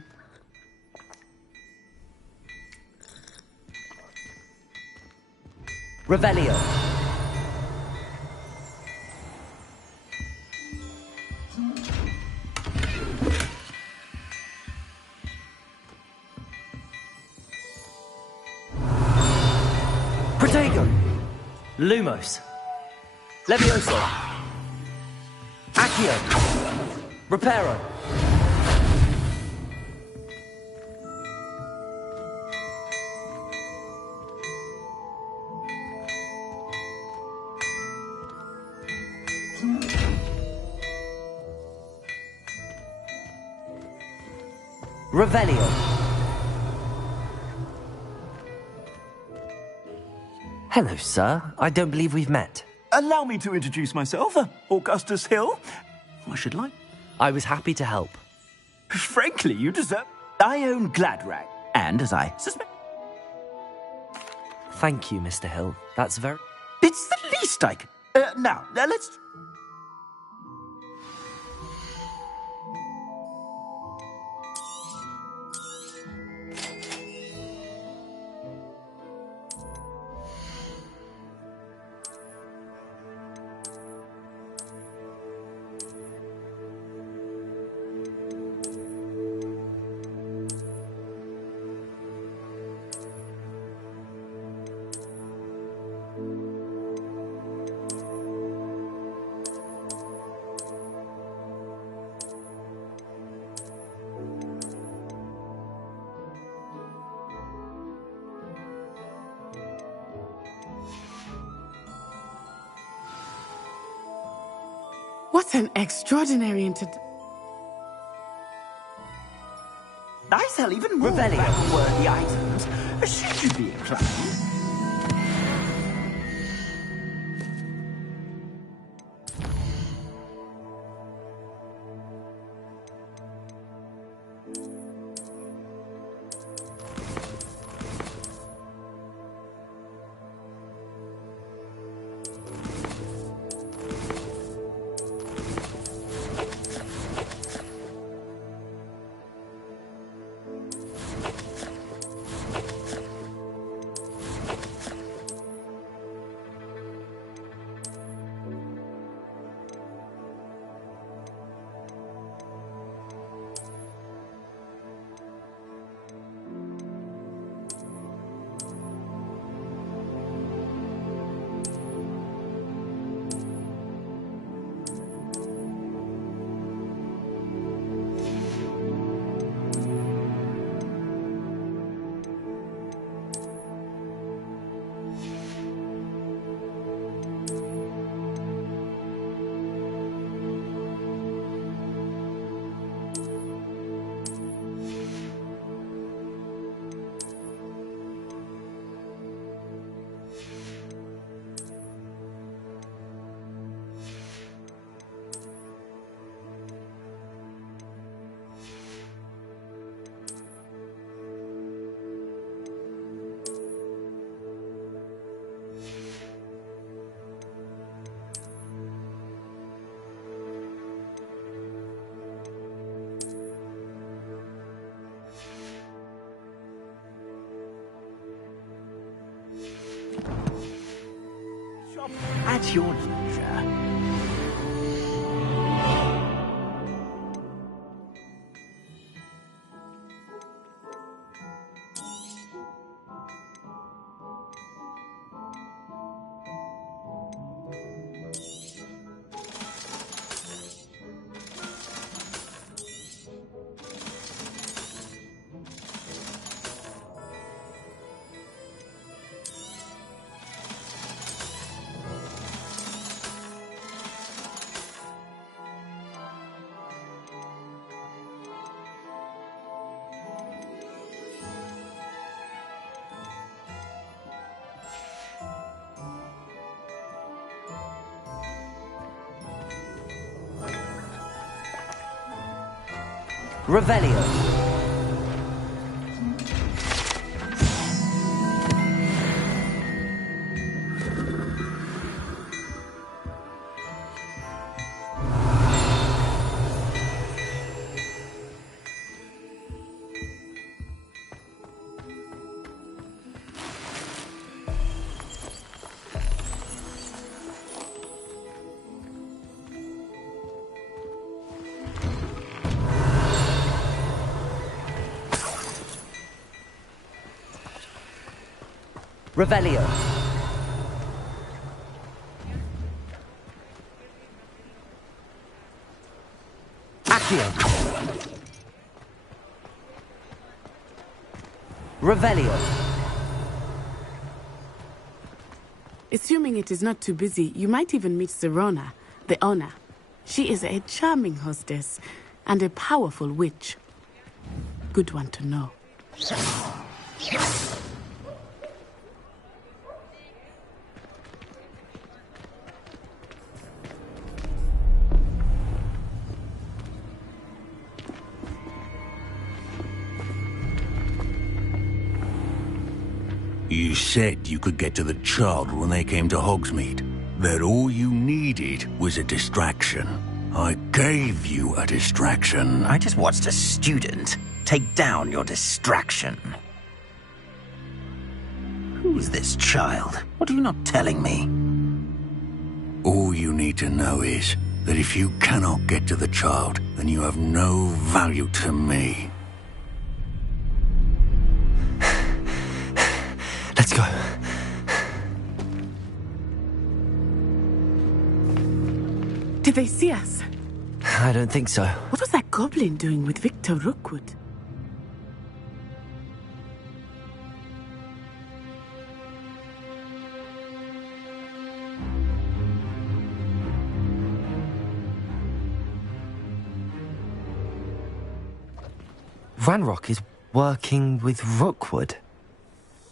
Revelio. Protego. Lumos. Levioso. Accio. Reparo. Revelio. Hello, sir. I don't believe we've met. Allow me to introduce myself, Augustus Hill. I should like. I was happy to help. Frankly, you deserve. I own Gladrag, and as I suspect. Thank you, Mr. Hill. That's very... It's the least I can. Now, let's. What an extraordinary I sell even more battle-worthy items. Should you be inclined? At your leisure. Revelio. Revelio. Accio. Revelio. Assuming it is not too busy, you might even meet Sirona, the owner. She is a charming hostess and a powerful witch. Good one to know. You said you could get to the child when they came to Hogsmeade. That all you needed was a distraction. I gave you a distraction. I just watched a student take down your distraction. Who's this child? What are you not telling me? All you need to know is that if you cannot get to the child, then you have no value to me. Let's go. Did they see us? I don't think so. What was that goblin doing with Victor Rookwood? Ranrock is working with Rookwood.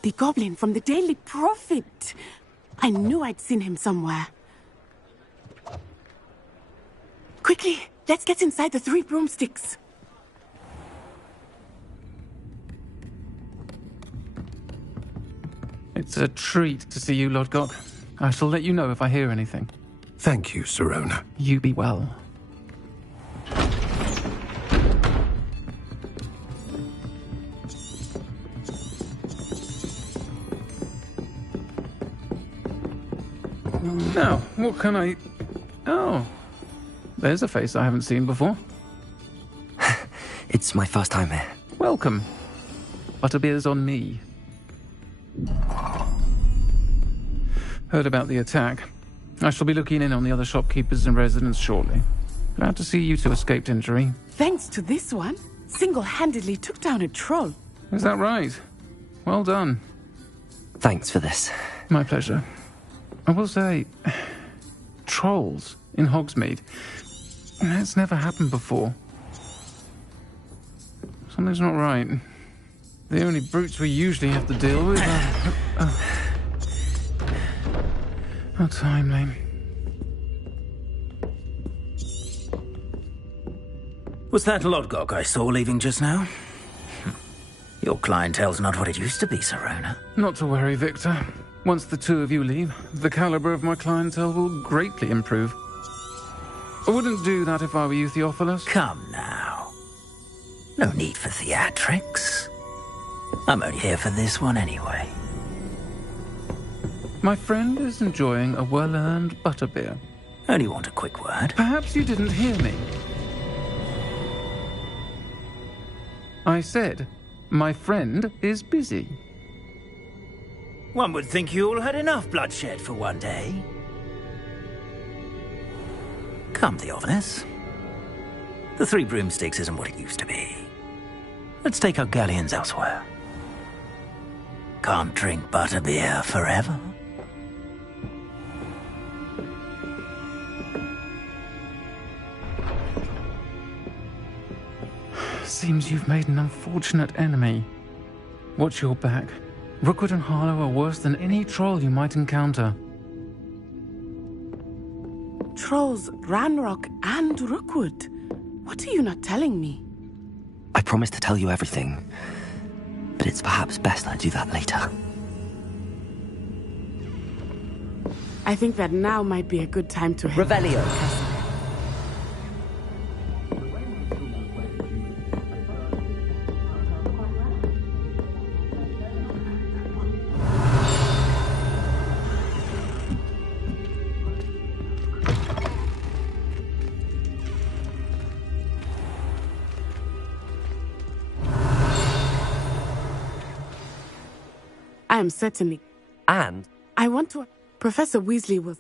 The goblin from the Daily Prophet. I knew I'd seen him somewhere. Quickly, let's get inside the 3 broomsticks. It's a treat to see you, Lodgok. I shall let you know if I hear anything. Thank you, Sirona. You be well. Now, what can I... Oh, there's a face I haven't seen before. It's my first time here. Welcome. Butterbeer's on me. Heard about the attack. I shall be looking in on the other shopkeepers and residents shortly. Glad to see you two escaped injury. Thanks to this one, single-handedly took down a troll. Is that right? Well done. Thanks for this. My pleasure. I will say, trolls in Hogsmeade. It's never happened before. Something's not right. The only brutes we usually have to deal with are... How timely. Was that Lodgok I saw leaving just now? Your clientele's not what it used to be, Sirona. Not to worry, Victor. Once the two of you leave, the caliber of my clientele will greatly improve. I wouldn't do that if I were you, Theophilus. Come now. No need for theatrics. I'm only here for this one anyway. My friend is enjoying a well-earned butterbeer. Only want a quick word. Perhaps you didn't hear me. I said, my friend is busy. One would think you all had enough bloodshed for one day. Come, Theophilus. The 3 broomsticks isn't what it used to be. Let's take our galleons elsewhere. Can't drink butterbeer forever. Seems you've made an unfortunate enemy. Watch your back. Rookwood and Harlow are worse than any troll you might encounter. Trolls, Ranrock, and Rookwood. What are you not telling me? I promised to tell you everything, but it's perhaps best I do that later. I think that now might be a good time to head Revelio. back to the castle. I am certainly And? I want to... Professor Weasley was...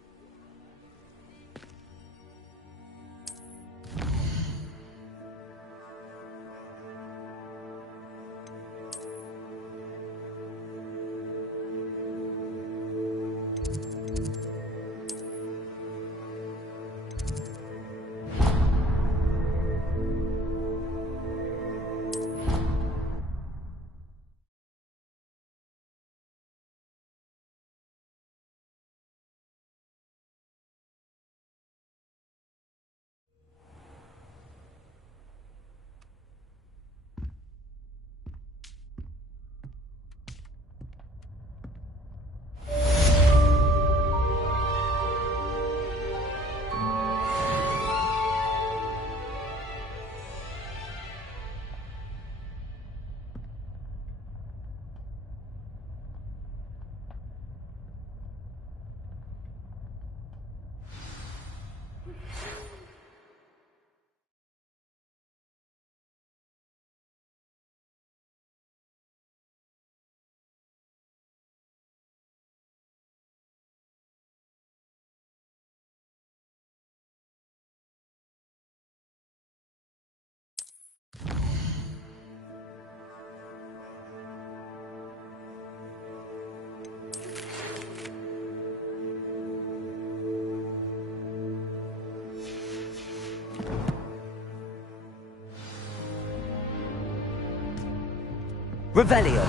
Revelio.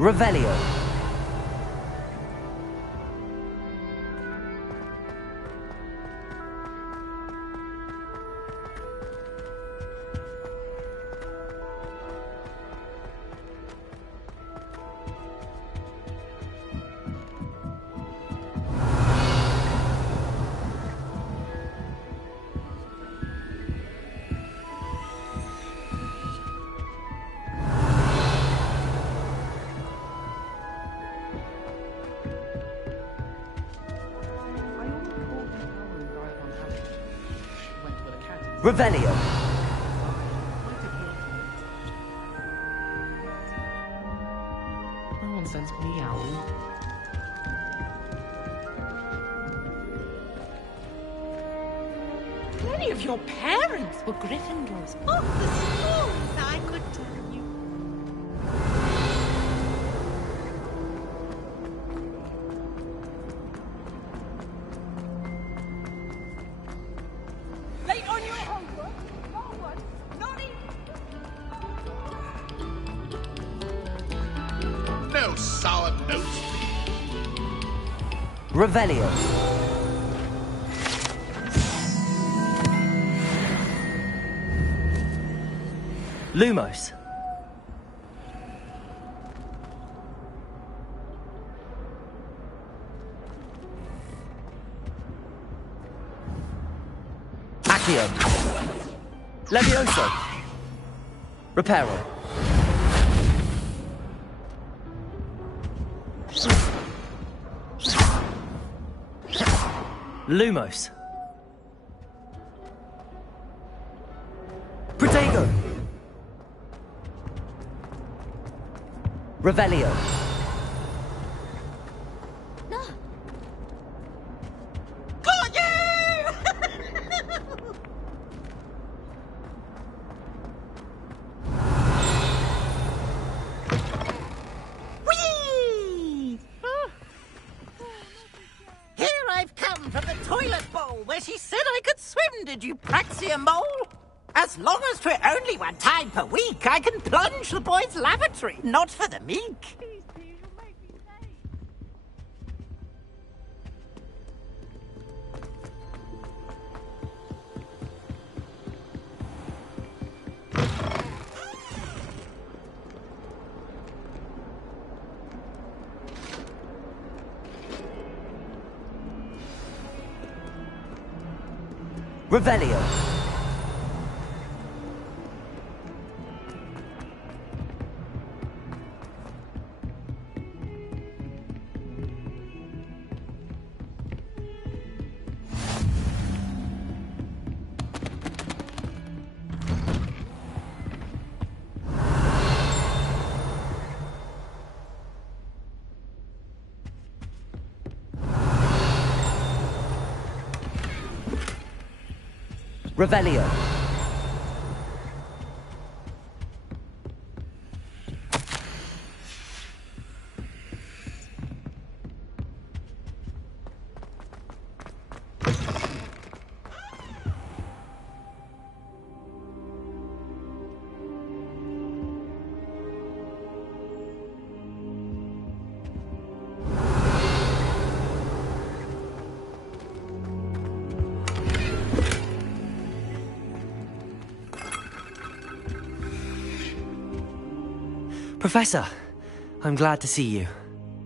Revelio. Revelio. No one sends me out. Many of your parents were Gryffindors. Oh, the stories I could tell you. Late on your homework? Forward. Naughty. No sour notes. Revelio. Lumos. Accio. Levioso. Reparo. Lumos. Protego. Revelio. Got you! Whee! Here I've come from the toilet bowl where she said I could swim, did you praxia mole? As long as 'twere only one time per week, I can plunge the boys' lavatory, not for the meek. Revelio. Revelio. Professor, I'm glad to see you.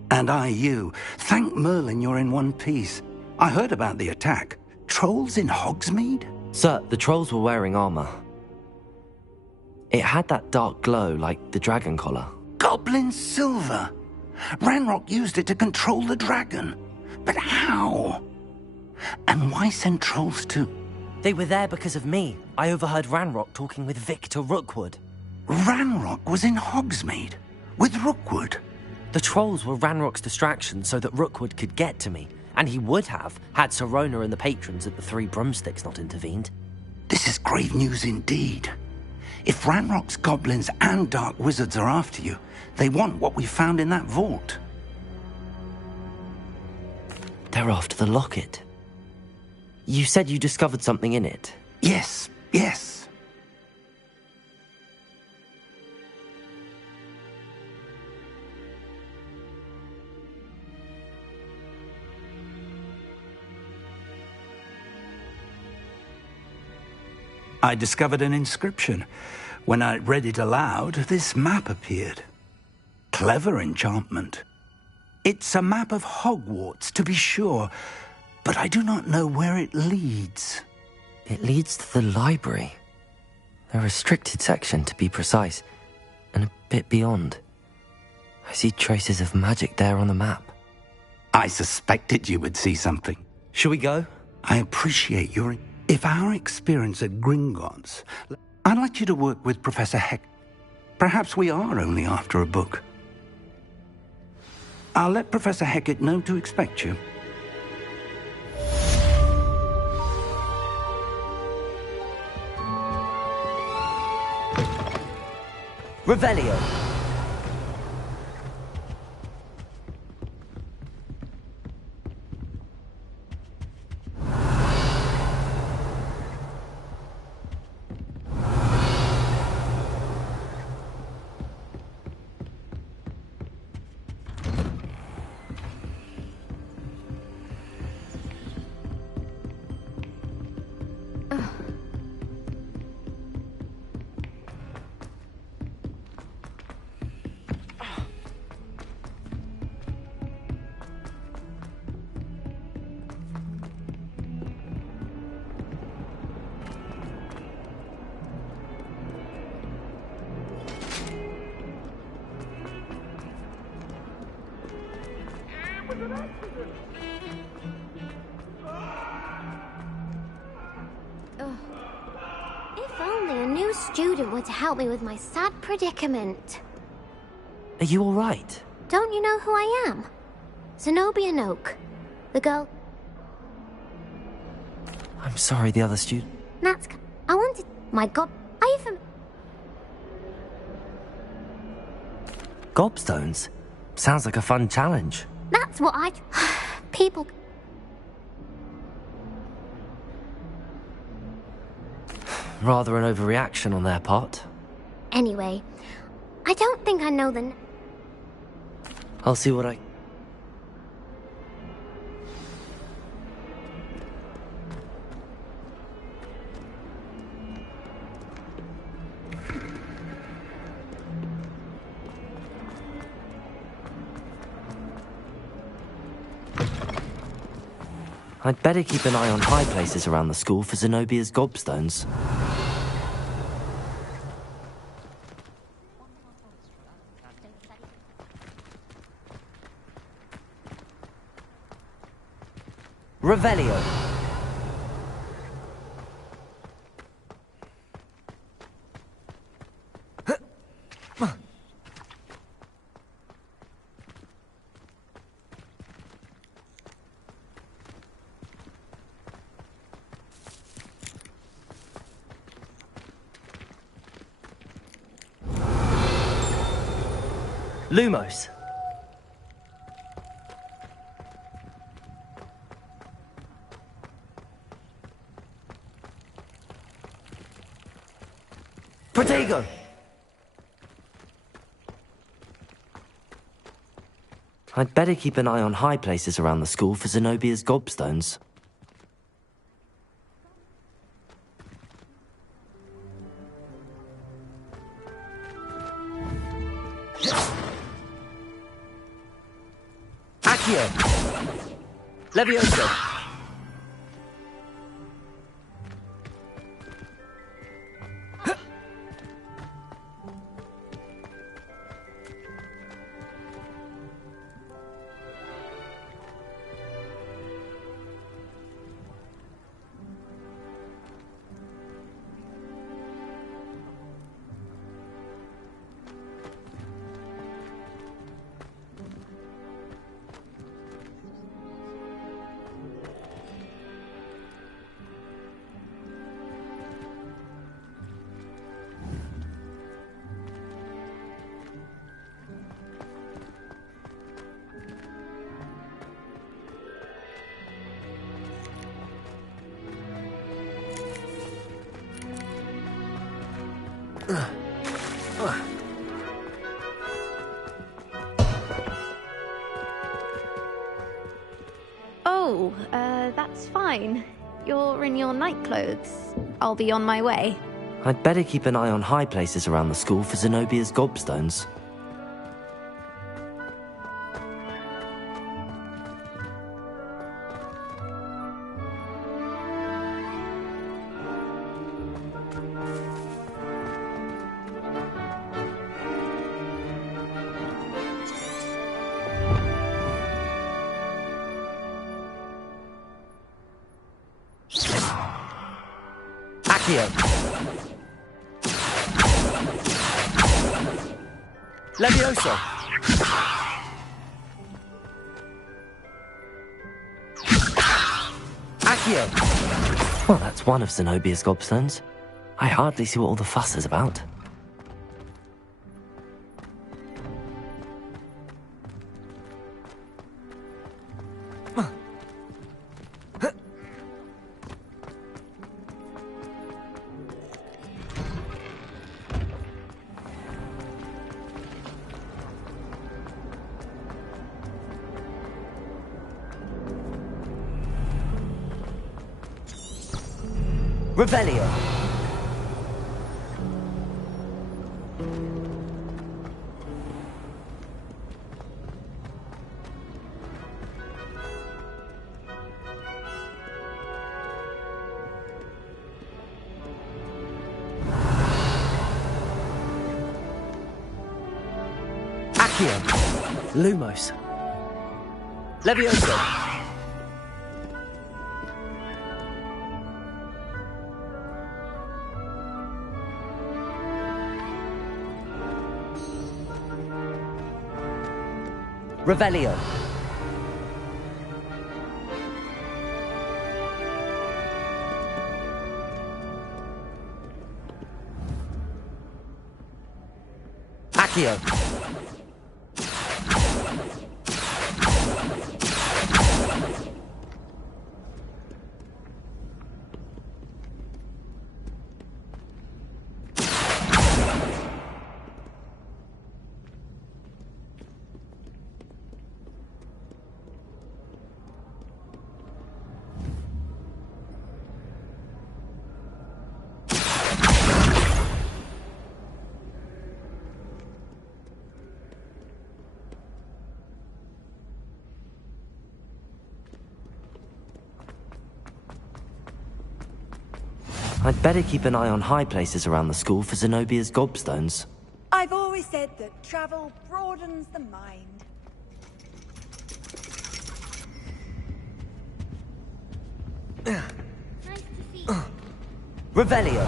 And I you. Thank Merlin you're in one piece. I heard about the attack. Trolls in Hogsmeade? Sir, the trolls were wearing armor. It had that dark glow like the dragon collar. Goblin silver! Ranrock used it to control the dragon. But how? And why send trolls to... They were there because of me. I overheard Ranrock talking with Victor Rookwood. Ranrock was in Hogsmeade? With Rookwood? The trolls were Ranrock's distraction so that Rookwood could get to me. And he would have, had Sirona and the patrons at the Three Broomsticks not intervened. This is grave news indeed. If Ranrock's goblins and dark wizards are after you, they want what we found in that vault. They're after the locket. You said you discovered something in it. Yes, yes. I discovered an inscription. When I read it aloud, this map appeared. Clever enchantment. It's a map of Hogwarts, to be sure, but I do not know where it leads. It leads to the library. A restricted section, to be precise, and a bit beyond. I see traces of magic there on the map. I suspected you would see something. Shall we go? I appreciate your... If our experience at Gringotts, I'd like you to work with Professor Heck. Perhaps we are only after a book. I'll let Professor Heckett know to expect you. Revelio. If only a new student were to help me with my sad predicament. Are you all right? Don't you know who I am? Zenobia Noak. The girl... I'm sorry, the other student. Natska. I wanted... My god... Are you from... Gobstones? Sounds like a fun challenge. That's what I... People... Rather an overreaction on their part. Anyway, I don't think I know the... I'll see what I... I'd better keep an eye on high places around the school for Zenobia's gobstones. Revelio. Lumos. Protego! I'd better keep an eye on high places around the school for Zenobia's gobstones. Accio! Levioso! Oh, that's fine. You're in your night clothes. I'll be on my way. I'd better keep an eye on high places around the school for Zenobia's gobstones. Accio! Levioso! Accio! Well, that's one of Zenobia's gobstones. I hardly see what all the fuss is about. Revelio. Accio. Lumos. Levioso. Revelio. Accio. I'd better keep an eye on high places around the school for Zenobia's gobstones. I've always said that travel broadens the mind. Nice to see you. Revelio.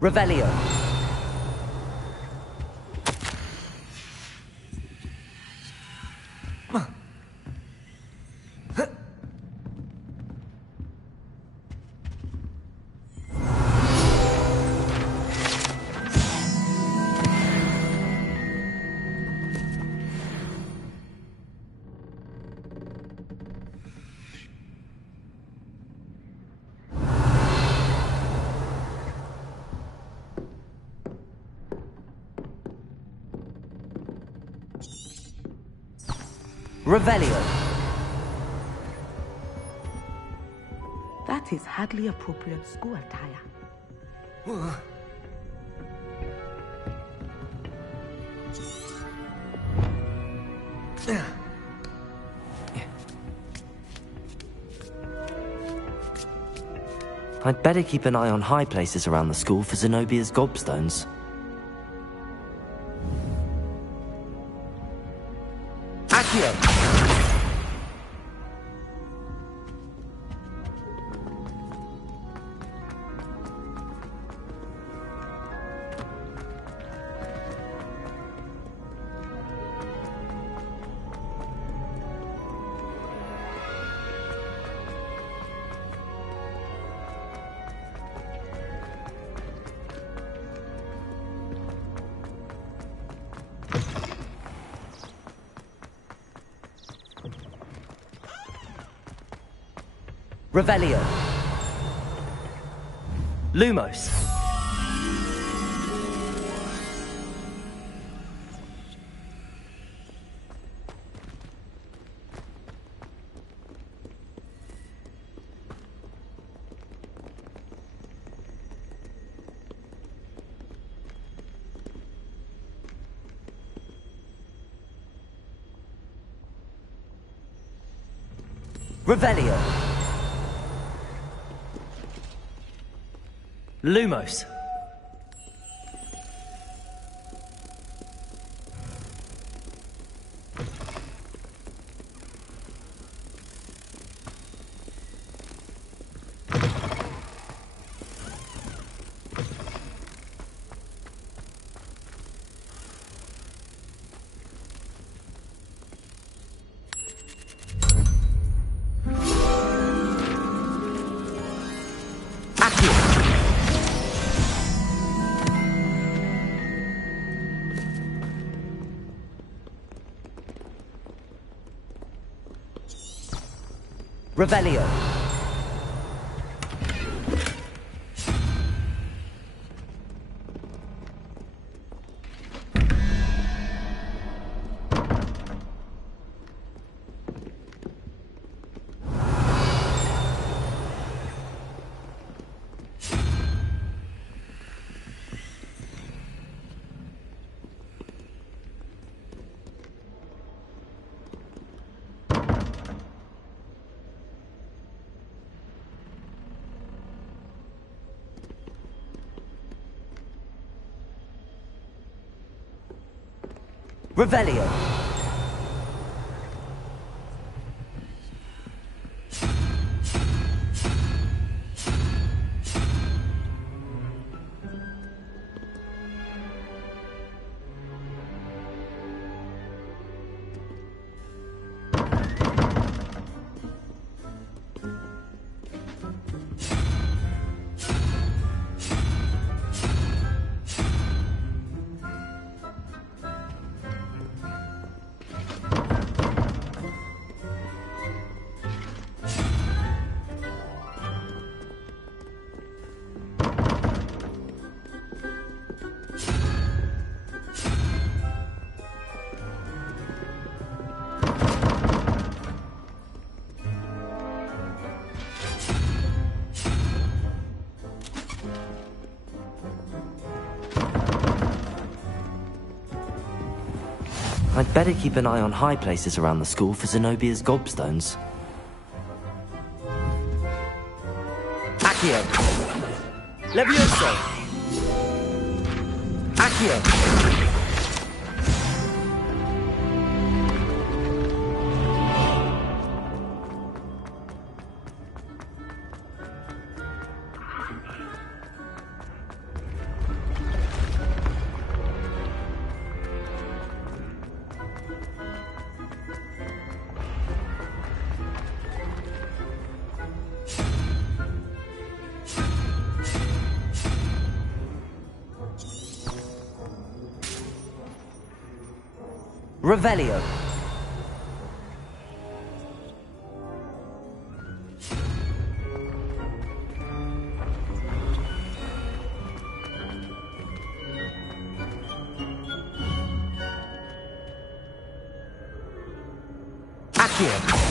Revelio. Revelio. That is hardly appropriate school attire. I'd better keep an eye on high places around the school for Zenobia's gobstones. Accio! Revelio. Lumos. Revelio. Lumos. Revelio. Revelio. I'd better keep an eye on high places around the school for Zenobia's gobstones. Accio! Levioso! Accio! Revelio. Accio.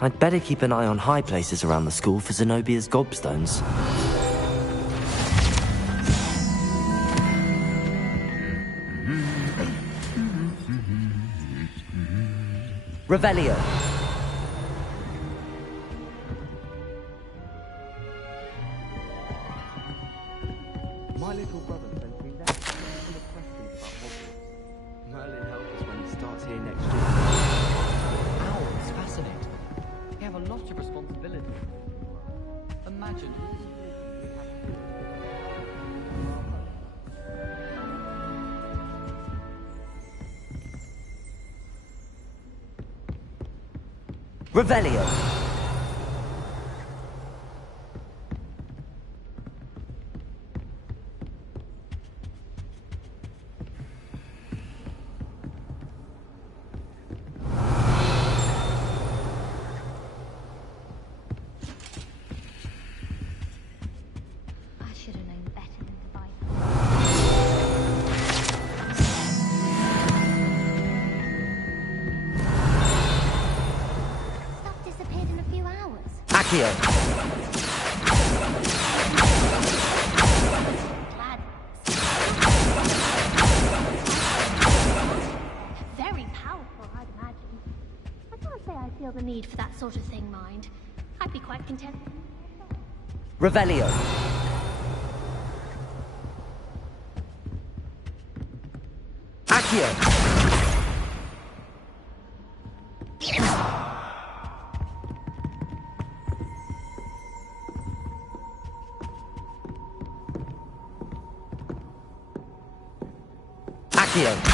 I'd better keep an eye on high places around the school for Zenobia's gobstones. Revelio. My little brother sent me letters full of questions about Hogwarts. Merlin help us when he starts here next year. Owls, fascinating. You have a lot of responsibility. Imagine. Revelio. Accio. Very powerful, I'd imagine. I can't say I feel the need for that sort of thing, mind. I'd be quite content. Revelio. Accio. Accio.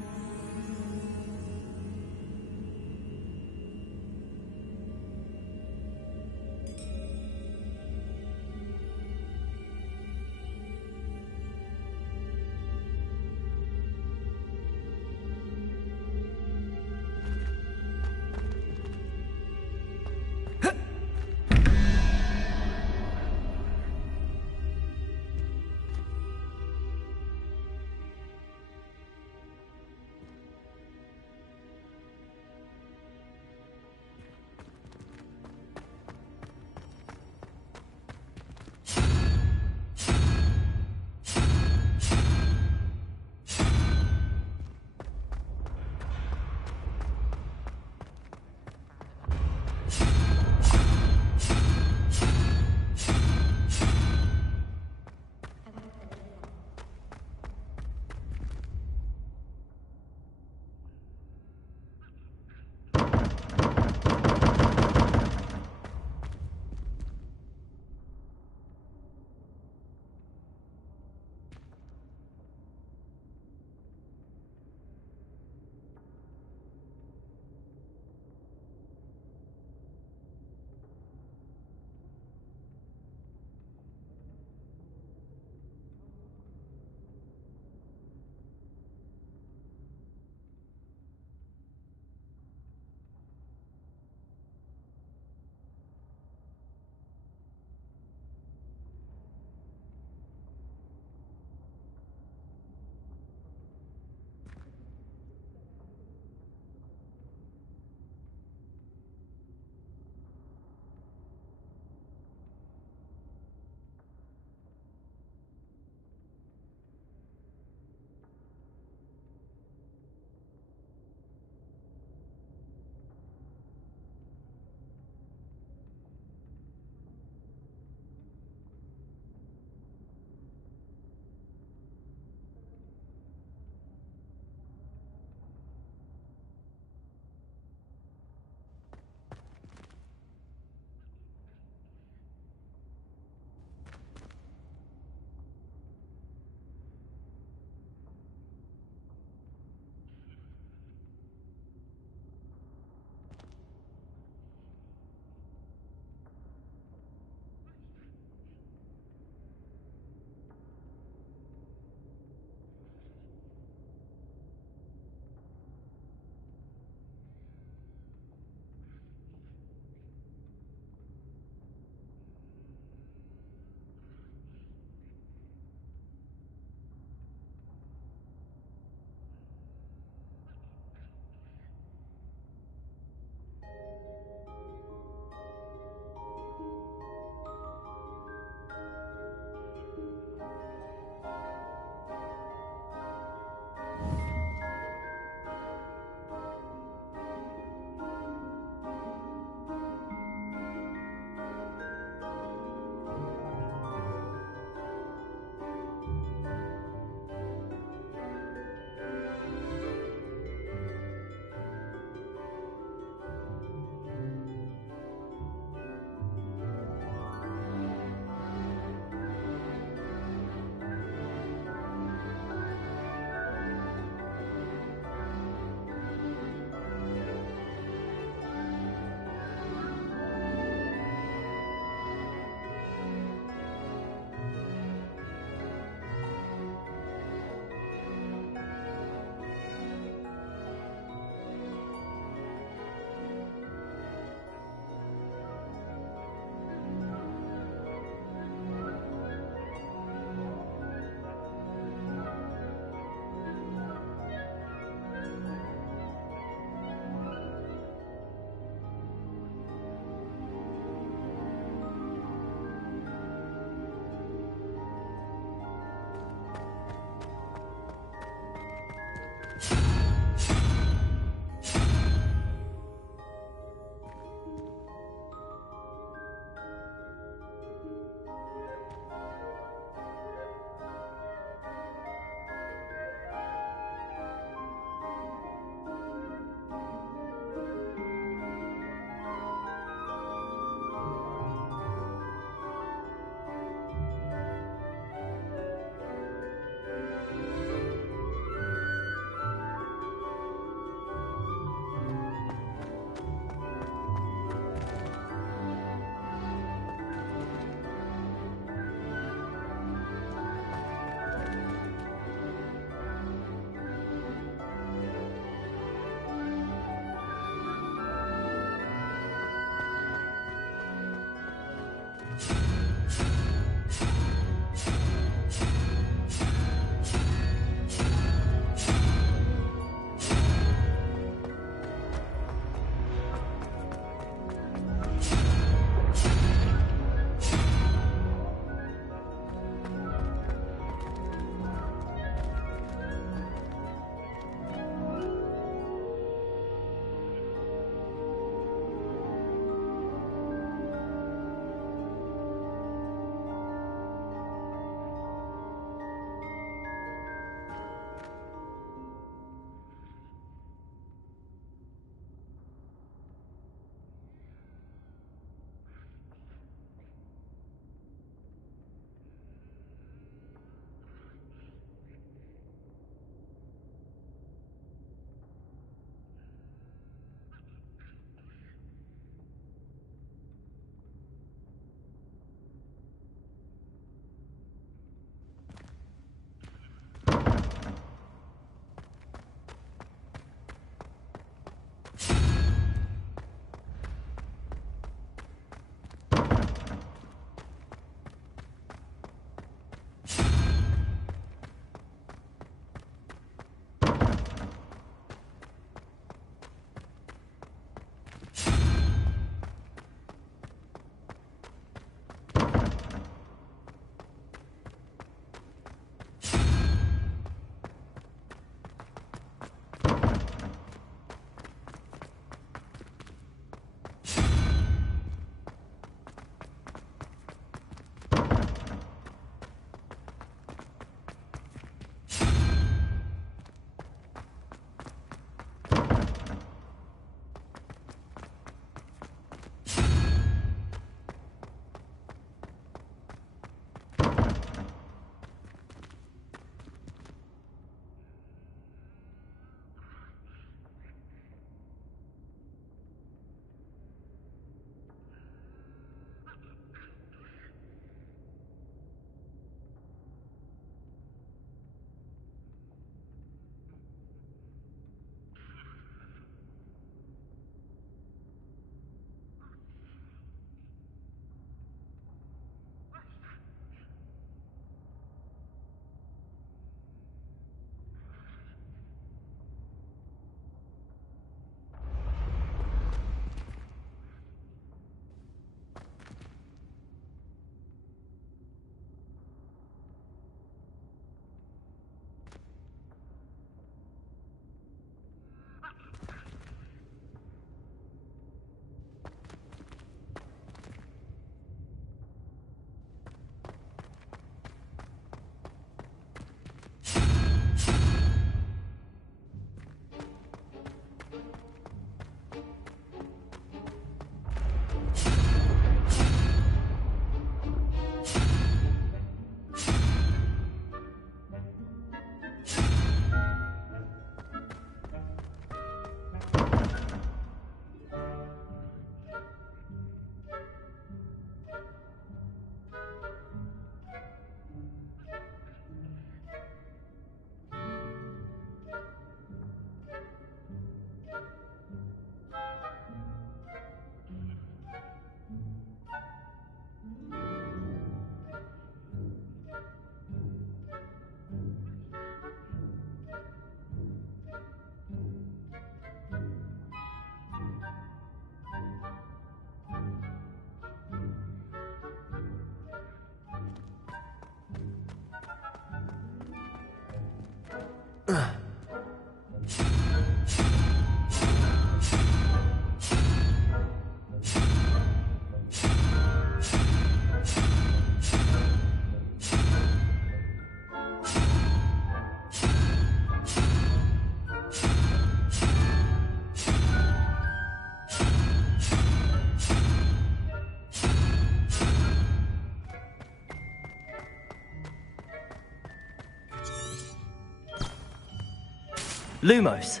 Lumos.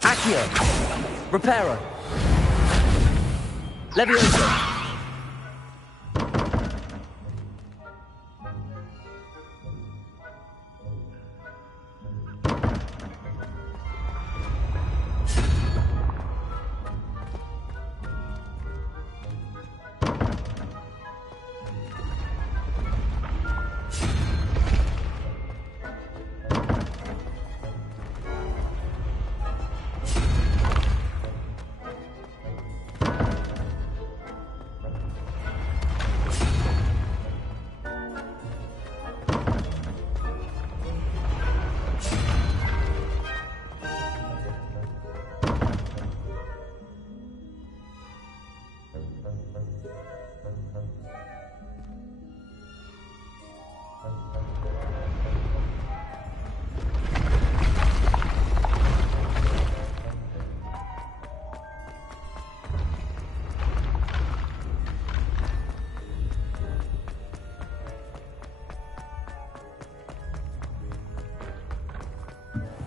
Accio. Reparo. Levioso.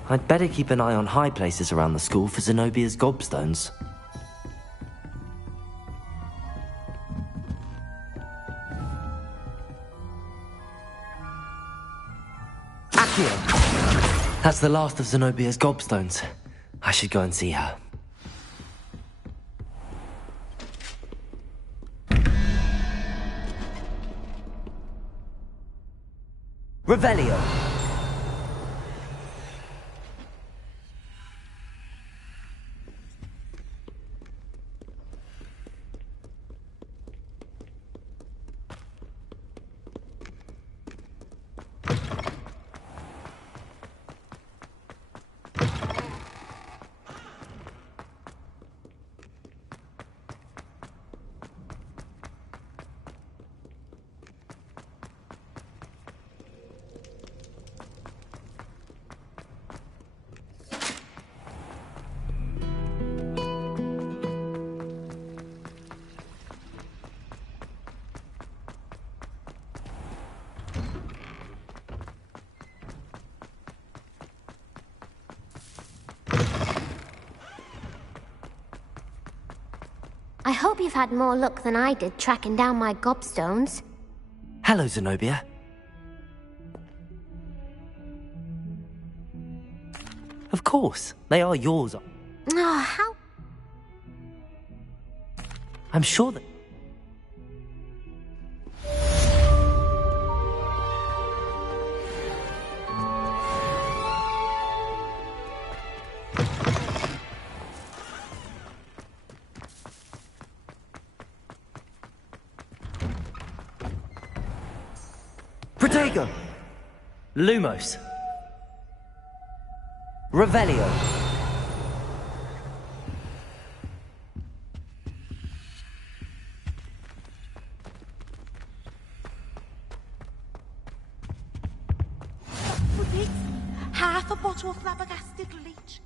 I'd better keep an eye on high places around the school for Zenobia's gobstones. Accio! That's the last of Zenobia's gobstones. I should go and see her. Revelio! I hope you've had more luck than I did tracking down my gobstones. Hello, Zenobia. Of course, they are yours. Oh, how... I'm sure that... Protego! Lumos. Revelio. Repeat. Half a bottle of flabbergasted leech.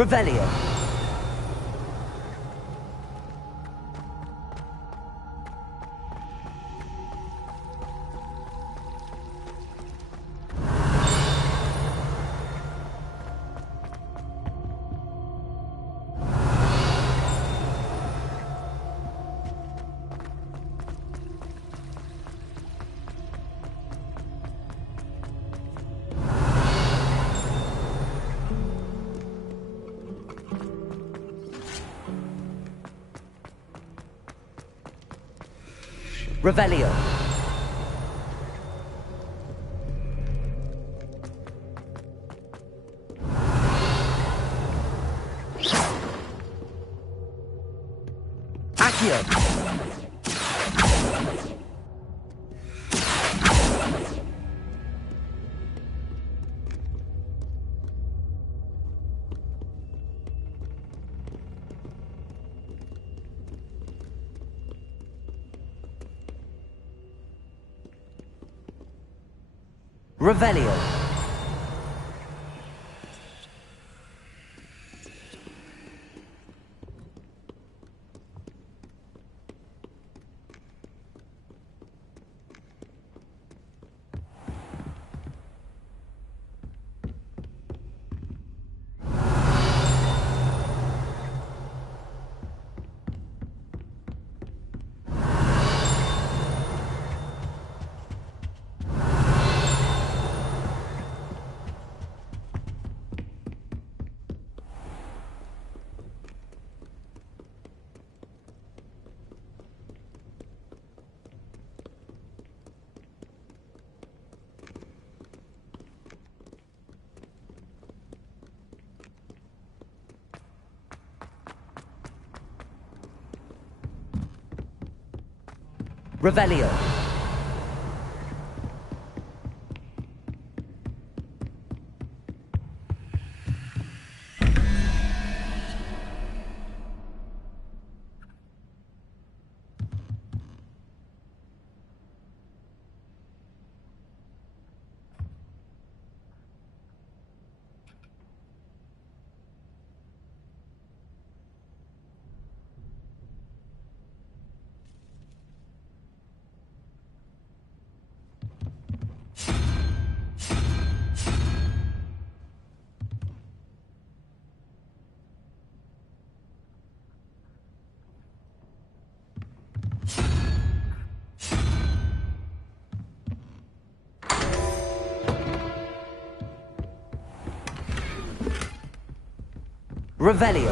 Revelio. Revelio. Accio. Revelio. Revelio. Revelio.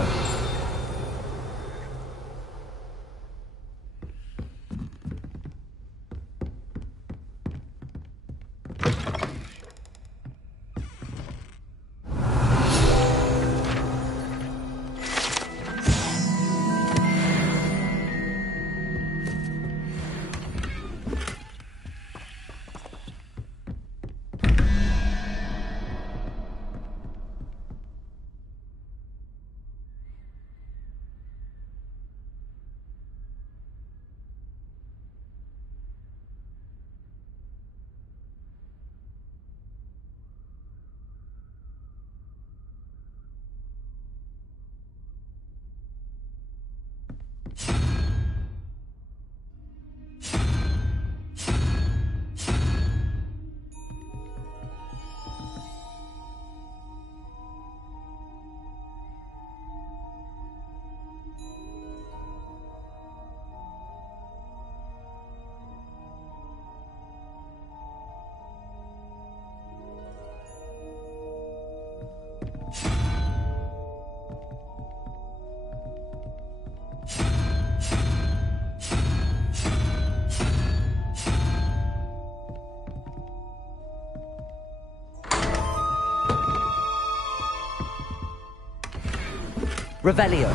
Revelio.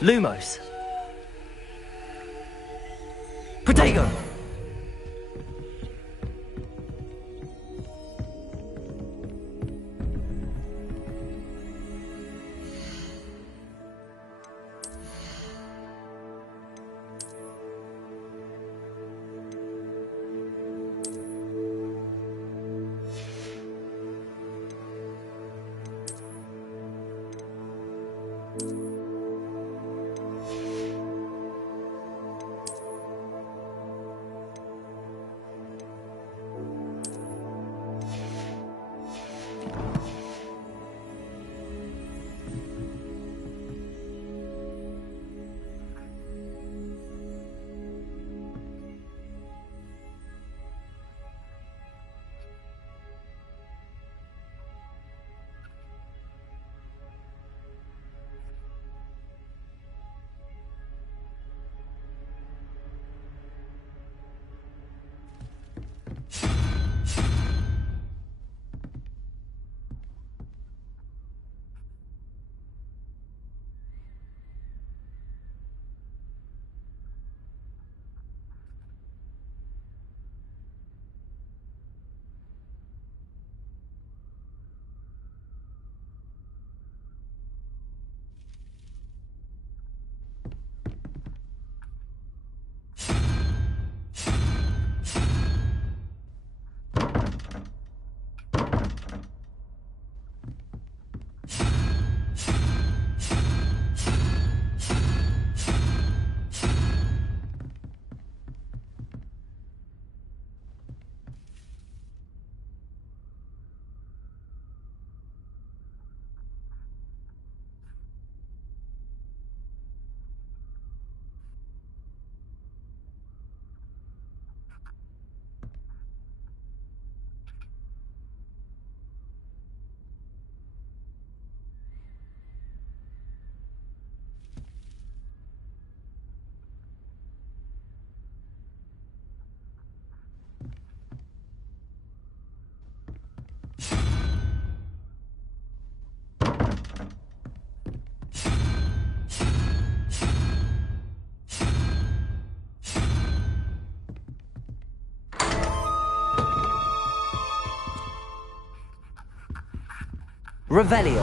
Lumos. Protego. Revelio.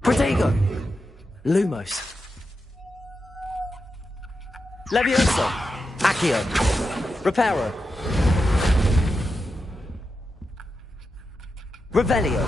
Protego. Lumos. Levioso. Accio. Reparo. Revelio.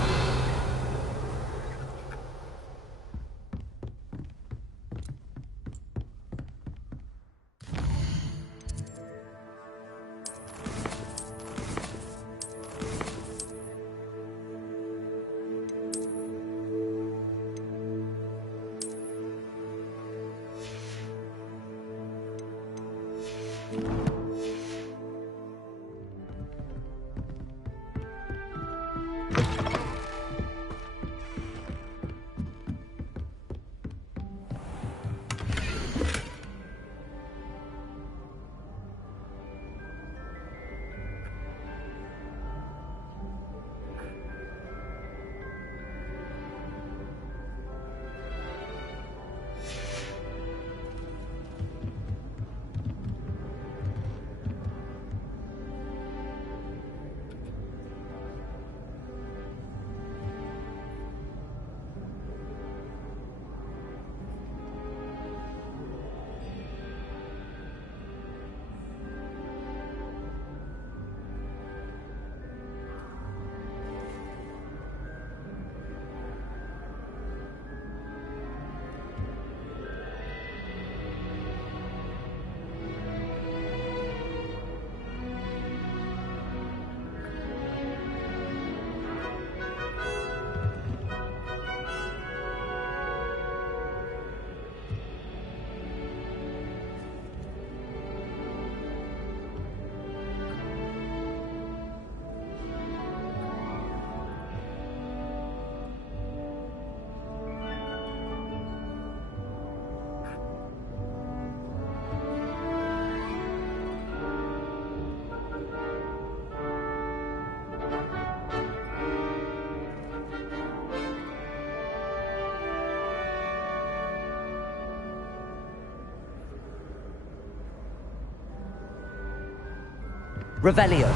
Revelio.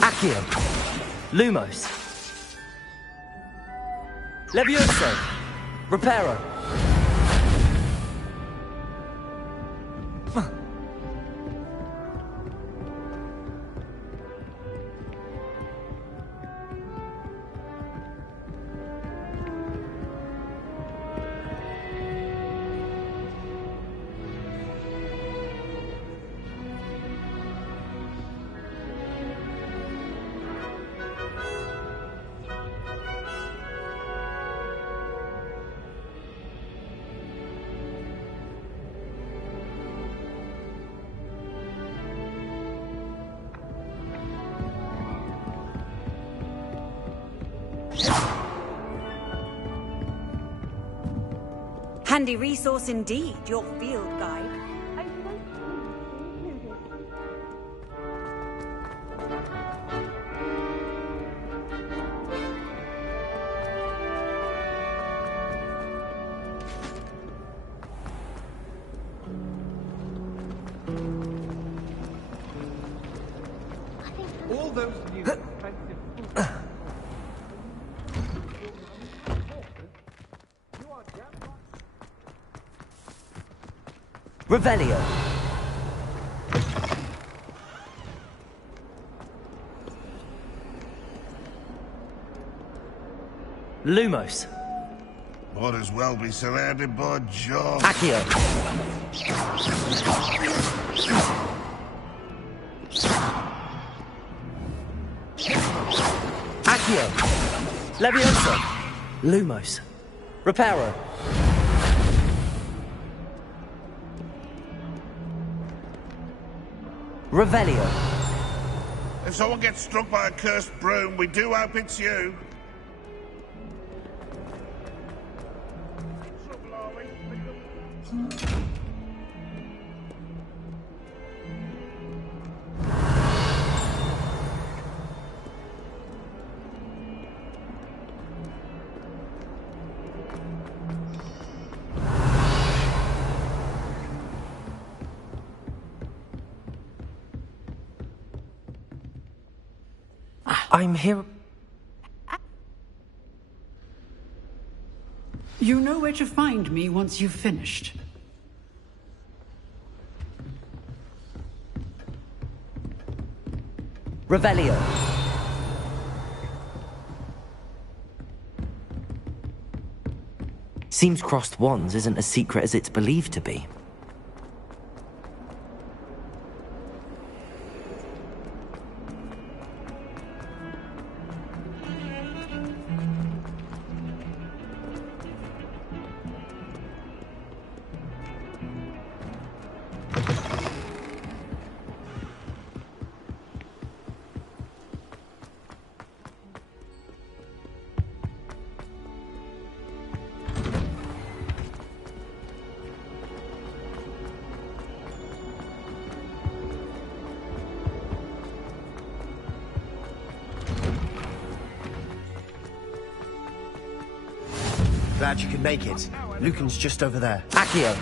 Accio. Lumos. Levioso. Reparo. Handy resource indeed, your field guide. All those new expensive food. Revelio. Lumos. Might as well be surrounded by jobs. Accio. Accio. Levioso. Lumos. Reparo. Revelio. If someone gets struck by a cursed broom, we do hope it's you. I'm here. You know where to find me once you've finished. Revelio. Seems crossed wands isn't as secret as it's believed to be. Glad you could make it. Lucan's just over there. Accio.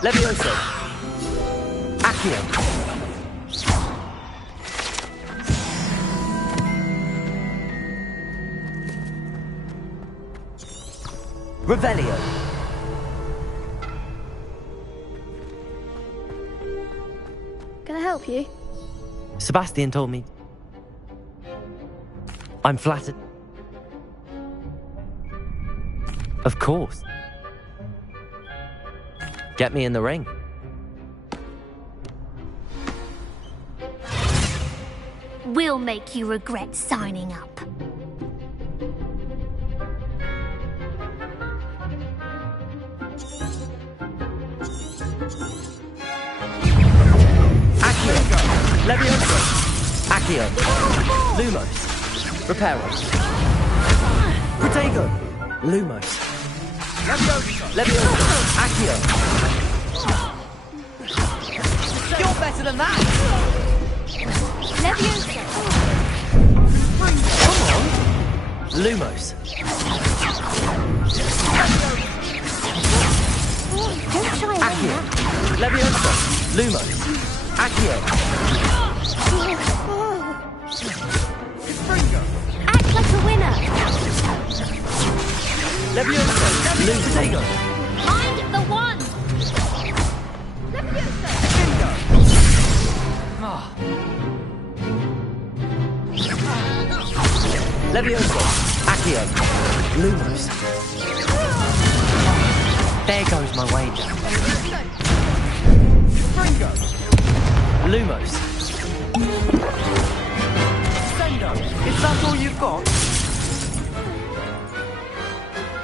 Levioso. Accio. Revelio. Can I help you? Sebastian told me. I'm flattered. Of course. Get me in the ring. We'll make you regret signing up. Accio. Levioso. Accio. Lumos. Reparo. Protego. Lumos. Levioso. Accio. You're better than that! Levioso. Come on. Lumos. Don't try Accio. Levioso. Lumos. Accio. Act like a winner. Levioso. Protego. Find the one. Levioso. Accio. Lumos. There goes my wager. Lumos. Is that all you've got?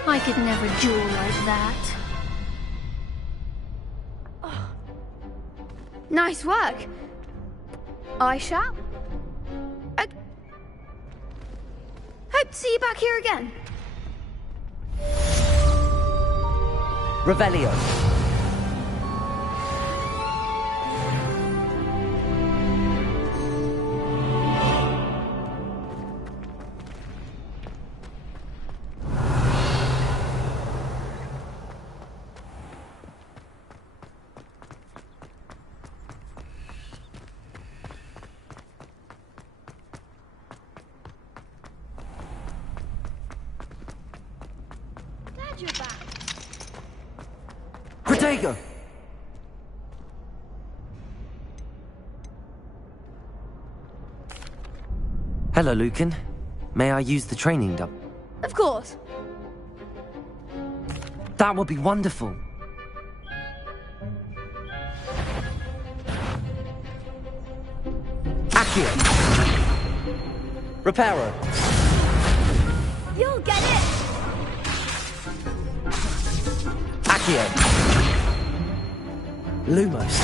I could never duel like that. Nice work. I shall. Hope to see you back here again. Revelio. Glad you're back. Protego. Hello, Lucan. May I use the training dump? Of course. That would be wonderful. Accio. Reparo. You'll get it. Accio. Lumos.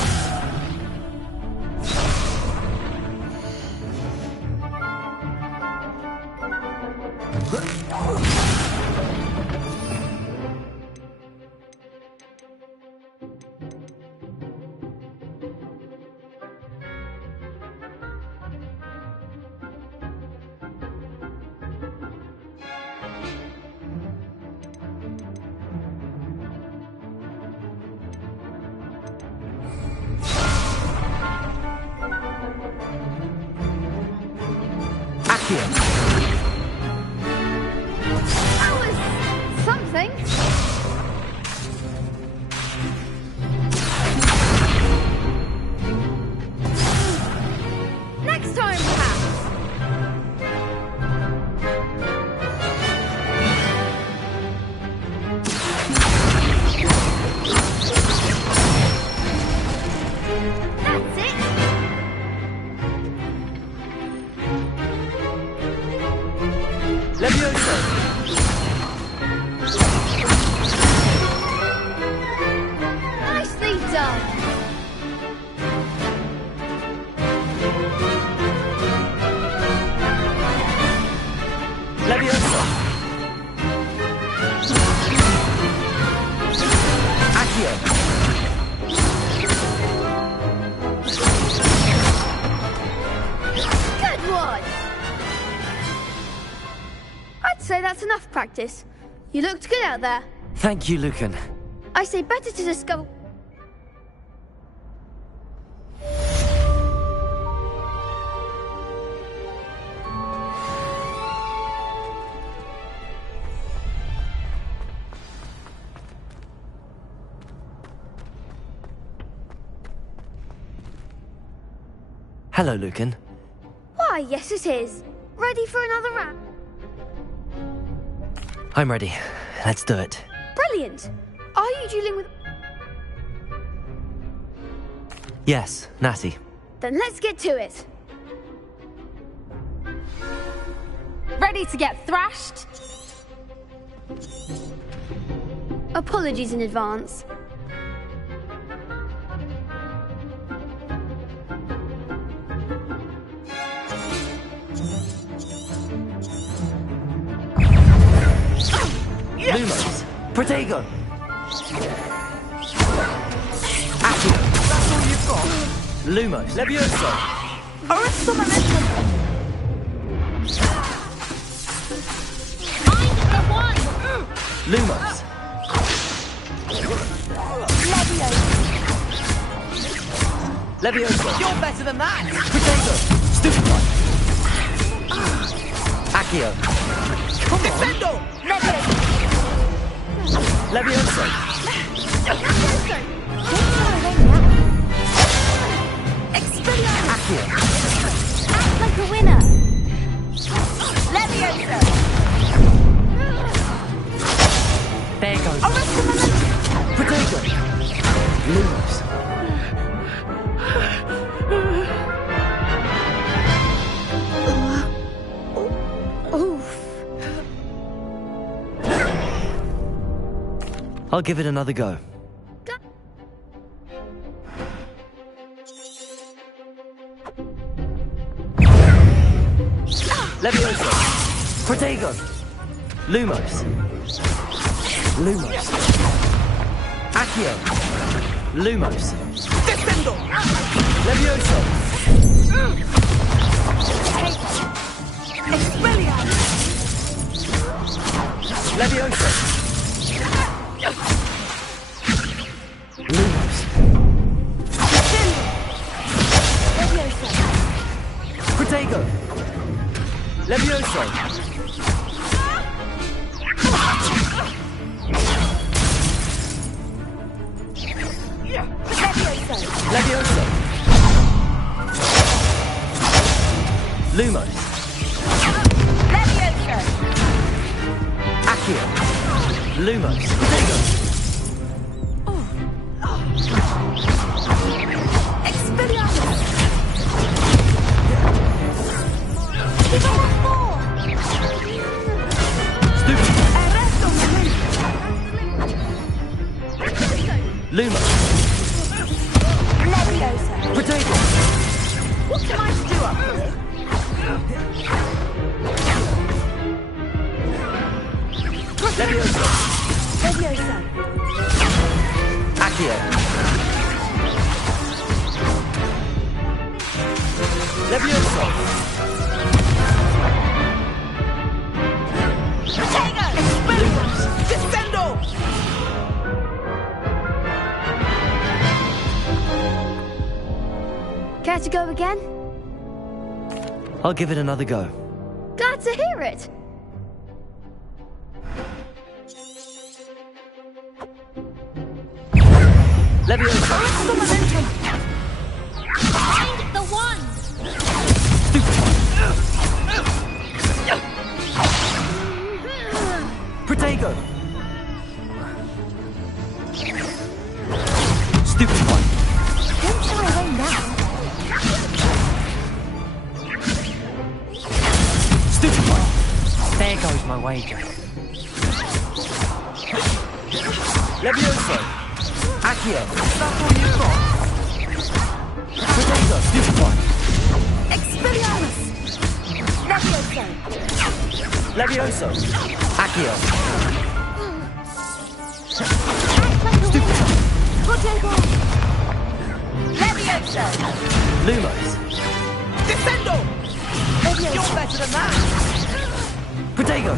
That was something. Next time, perhaps. That's it. Levioso! Nicely done. Levioso! Accio! Good one. I'd say that's enough practice. You looked good out there. Thank you, Lucan. I say better to discover... Hello, Lucan. Why, yes it is. Ready for another round? I'm ready. Let's do it. Brilliant. Are you dealing with... Yes, Natty. Then let's get to it. Ready to get thrashed? Apologies in advance. Lumos! Protego! Accio! That's all you've got? Lumos! Levioso! Arresto momentum! Find the one! Lumos! Levioso! You're better than that! Protego! Stupid one! Accio! Defendo! Levioso! Accio! Act like a winner. Levioso! There goes! Protego! Lumos! Oof. I'll give it another go. Levioso! Protego! Lumos! Lumos! Accio! Lumos! Defendo! Levioso! Expelliarmus! Levioso! Lumos! Levioso. Protego! Levioso! Levioso! Lumos! Levioso! Accio! Lumos! Protego! Expelliarmus! Give us more! Stupid! Arresto momentum! Lumos! Levioso! Protego! What am I to do up here? Levioso. Levioso. Accio. Levioso. Protego! Expelliarmus! Descendo! Care to go again? I'll give it another go. Glad to hear it. Levioso. Find the one. Protego. Stupid one. Don't shy away now. Stupid one. There goes my wager. Levioso. Accio. That's all you've got. Protego. Stupid one. Expelliarmus. Levioso. Levioso. Accio. Stupid. Protego. Levioso. Lumos. Descendo! Levioso. You're better than that! Protego.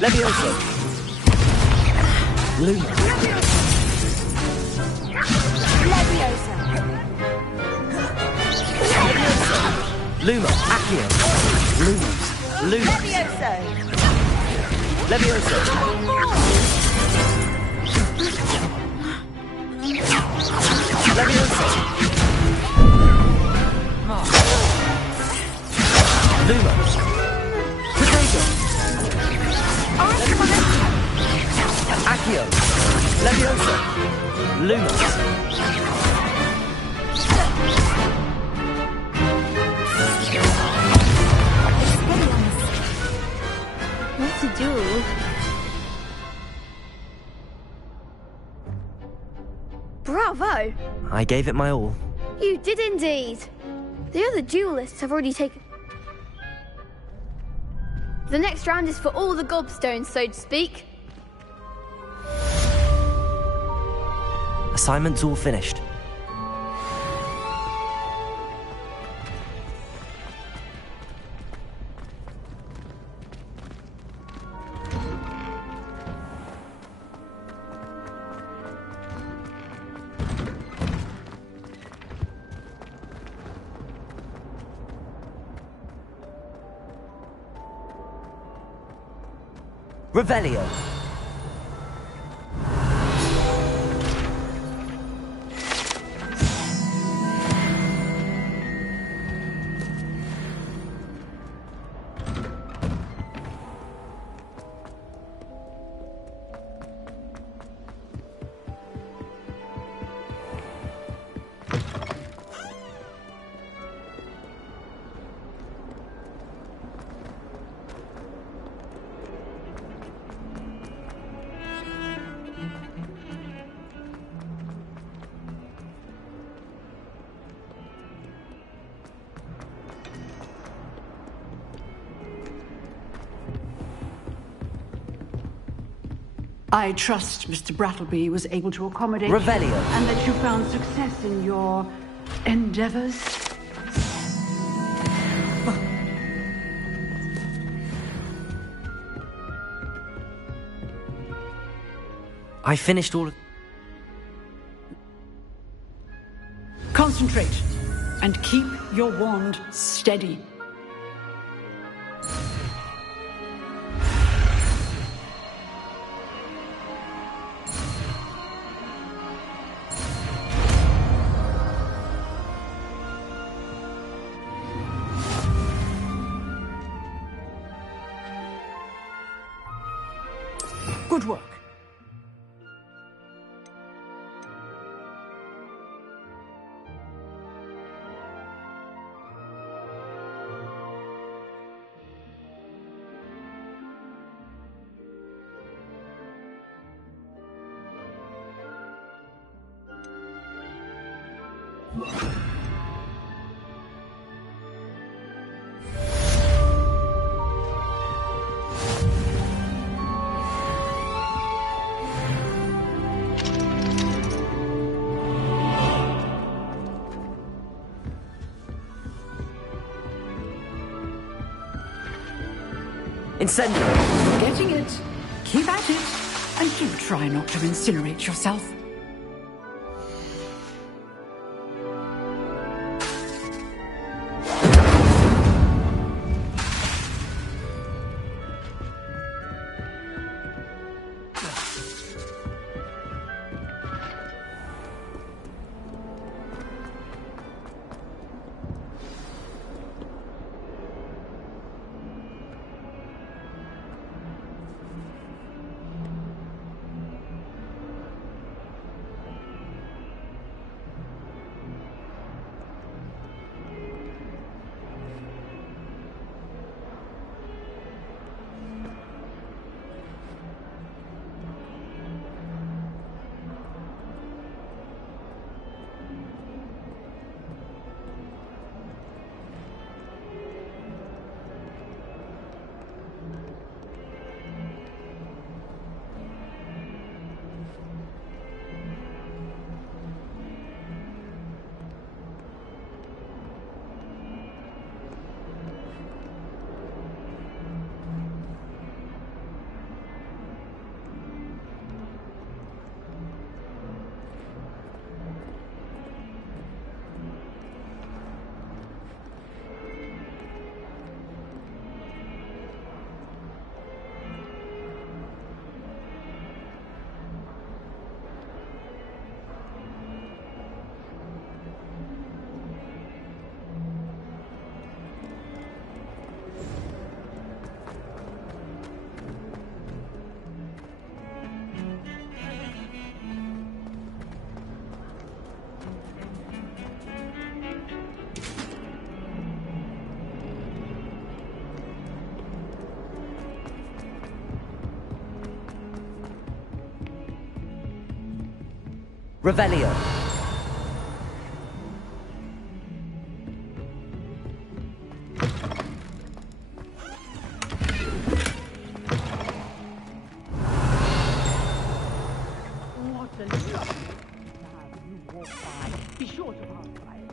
Levioso. Lumos. Levioso. Lumos. Accio. Lumos. Lumos. Levioso. Levioso. Levioso. Lumos. Protego. Accio. Levioso. Lumos. What to do? Bravo! I gave it my all. You did indeed. The other duelists have already taken... The next round is for all the gobstones, so to speak. Assignment's all finished. Revelio. I trust Mr. Brattleby was able to accommodate Revelio. you and that you found success in your endeavors. I finished all of... Concentrate and keep your wand steady. Good work. Incendio! Getting it. Keep at it. And do try not to incinerate yourself. Revelio. What a lovely crowd you walk by. Be sure to pass by it.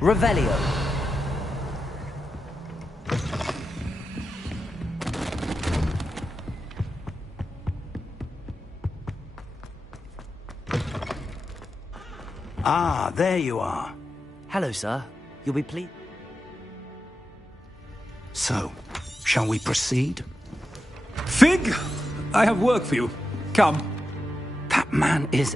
Revelio. Ah, there you are. Hello, sir. You'll be pleased. So, shall we proceed? Fig! I have work for you. Come. That man is...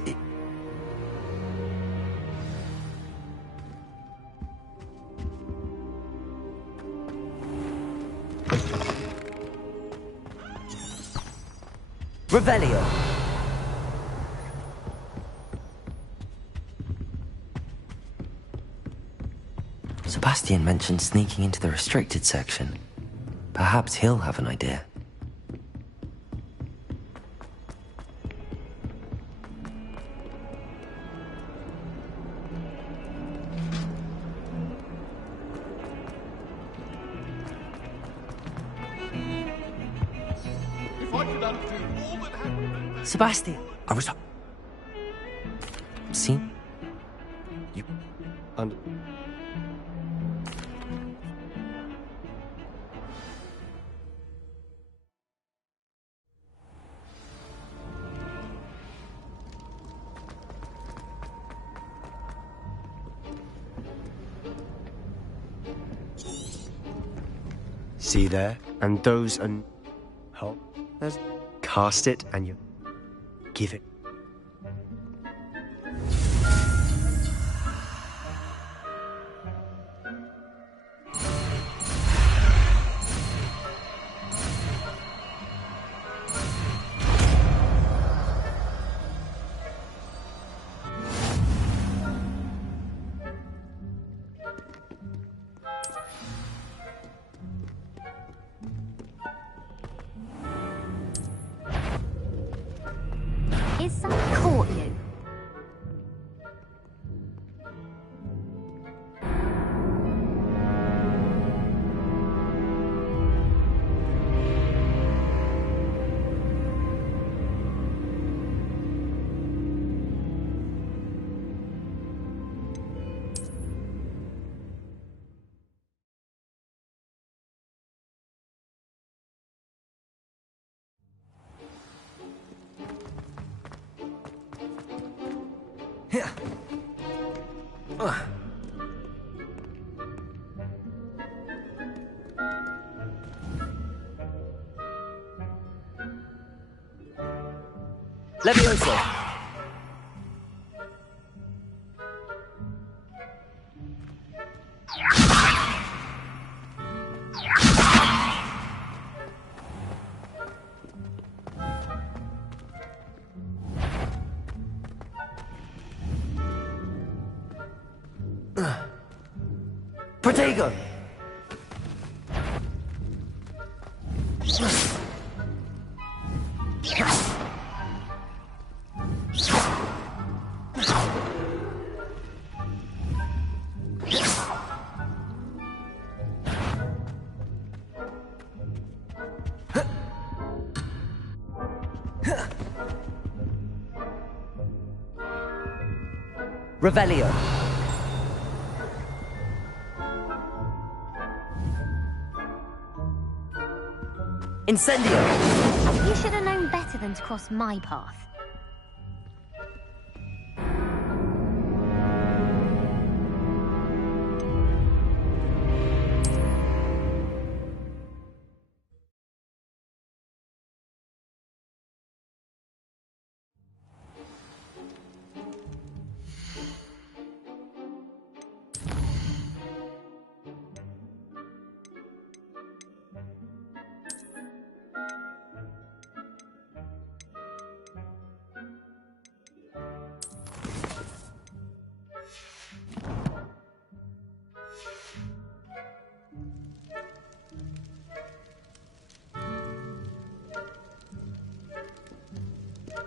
Revelio. Sebastian mentioned sneaking into the restricted section. Perhaps he'll have an idea. If I could undo all that happened... Sebastian! I was... See? You... And... See there? And those and... Oh, there's... Cast it and you... Give it. Is that caught you? Levioso! Protego! Revelio. Incendio. You should have known better than to cross my path.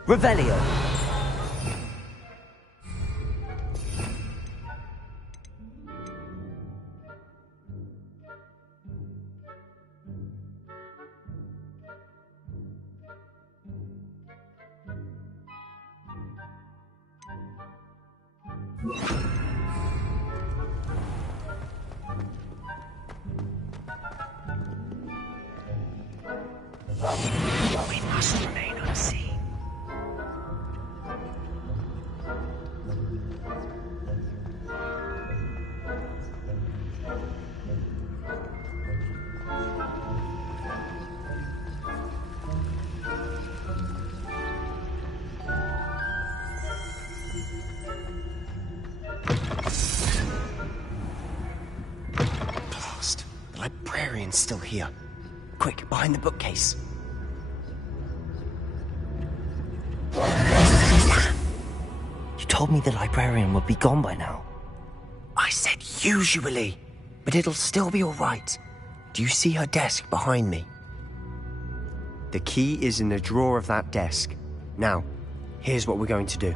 Revelio. We must remain unseen. Blast. The librarian's still here. Quick, behind the bookcase. You told me the librarian would be gone by now. I said usually, but it'll still be all right. Do you see her desk behind me? The key is in the drawer of that desk. Now, here's what we're going to do.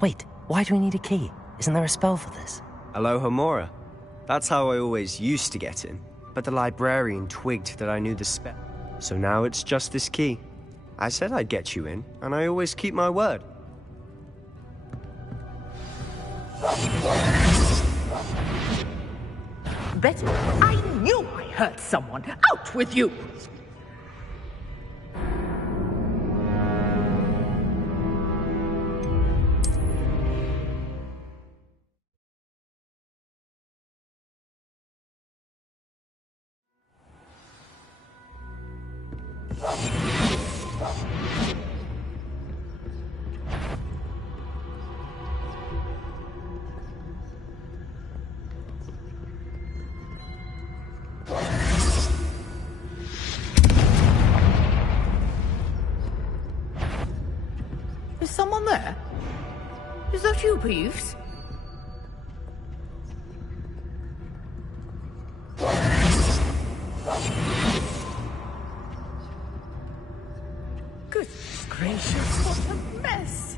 Wait, why do we need a key? Isn't there a spell for this? Aloha Mora. That's how I always used to get in. But the librarian twigged that I knew the spell. So now it's just this key. I said I'd get you in, and I always keep my word. Betty, I knew I hurt someone. Out with you! Is someone there? Is that you, Peeves? Goodness gracious, what a mess!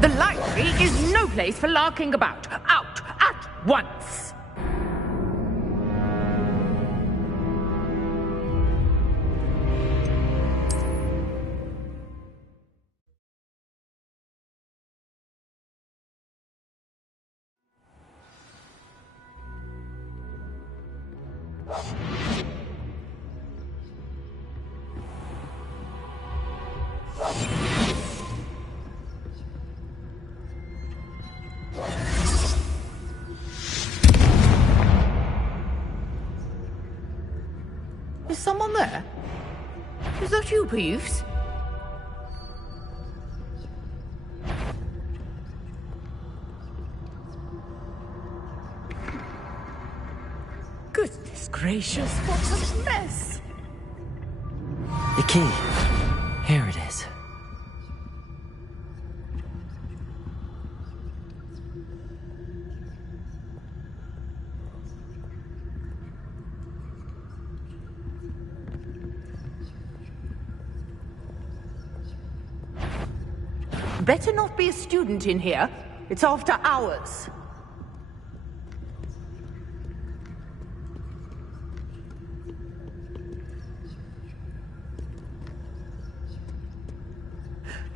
The library is no place for larking about. Out at once! Is someone there? Is that you, Peeves? Goodness gracious, what a mess! The key. Here it is. Better not be a student in here. It's after hours.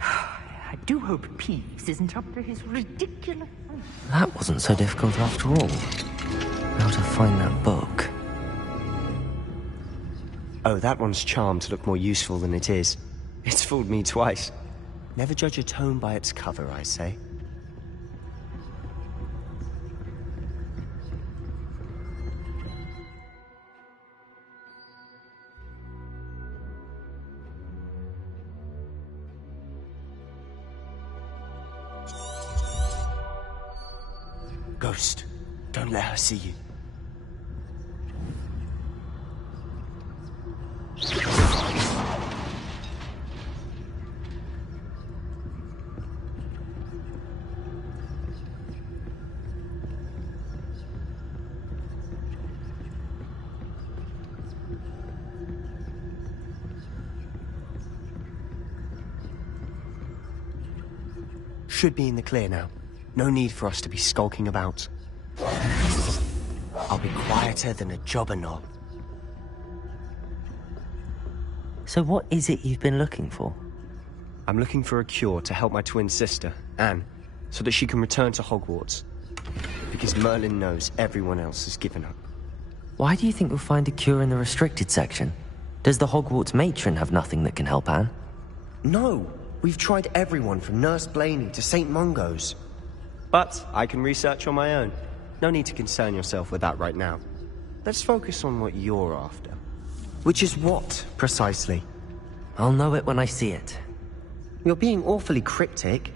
I do hope Peeves isn't up to his ridiculous... That wasn't so difficult after all. How to find that book? Oh, that one's charmed to look more useful than it is. It's fooled me twice. Never judge a tome by its cover, I say. Ghost, don't let her see you. Should be in the clear now. No need for us to be skulking about. I'll be quieter than a jobber knob. So what is it you've been looking for? I'm looking for a cure to help my twin sister, Anne, so that she can return to Hogwarts. Because Merlin knows everyone else has given up. Why do you think we'll find a cure in the restricted section? Does the Hogwarts matron have nothing that can help Anne? No! We've tried everyone from Nurse Blaney to St. Mungo's. But I can research on my own. No need to concern yourself with that right now. Let's focus on what you're after. Which is what, precisely? I'll know it when I see it. You're being awfully cryptic.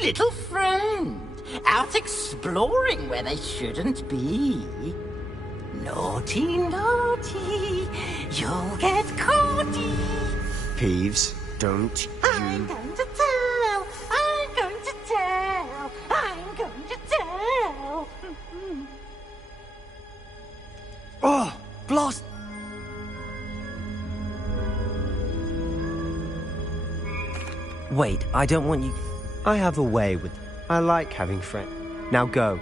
Little friend, out exploring where they shouldn't be. Naughty, naughty, you'll get caughty. Peeves, don't you... I'm going to tell, I'm going to tell, I'm going to tell. Oh, blast! Wait, I don't want you... I have a way with... I like having friends. Now go.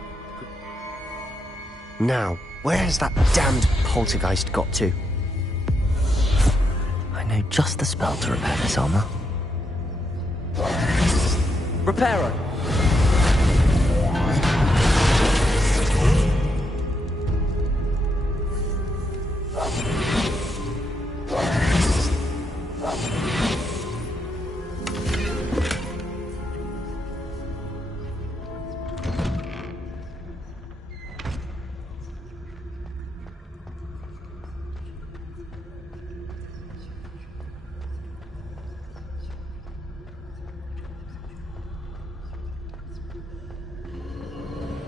Now, where has that damned poltergeist got to? I know just the spell to repair this armor. Reparo!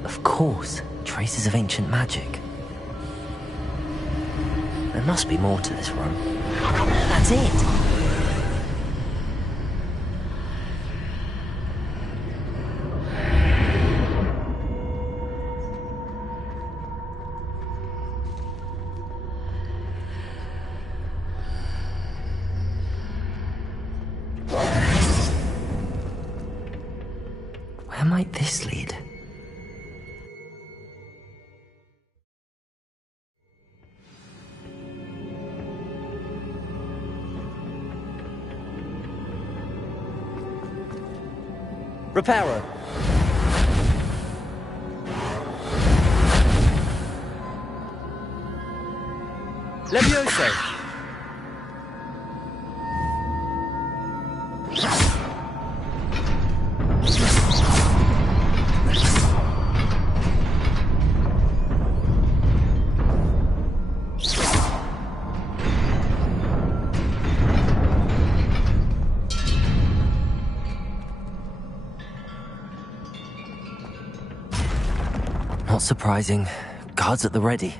Of course, traces of ancient magic. There must be more to this room. That's it! might this lead? Reparo. Levioso. Not surprising. Guards at the ready.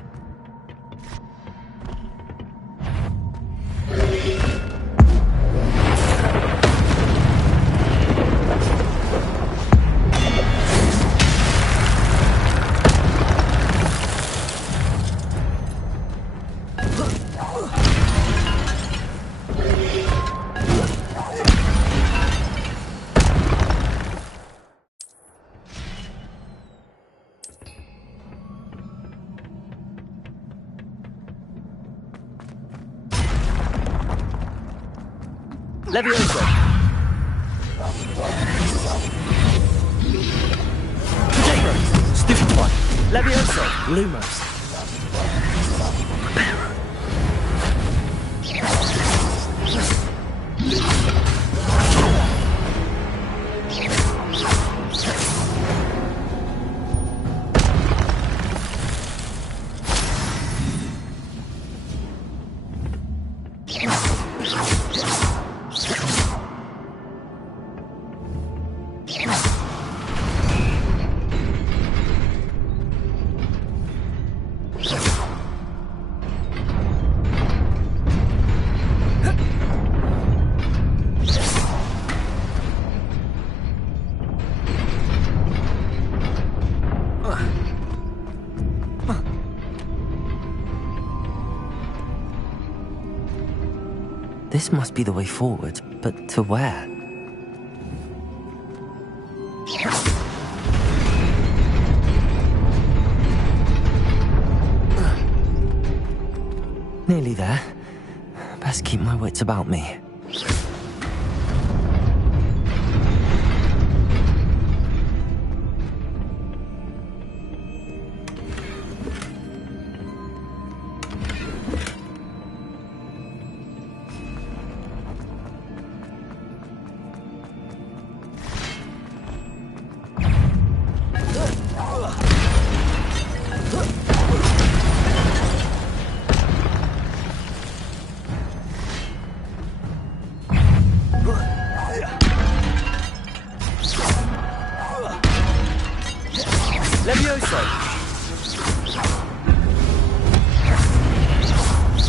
Levioso. Potato. Stupid one. Levioso. Lumos. This must be the way forward, but to where? Nearly there. Best keep my wits about me. Levioso.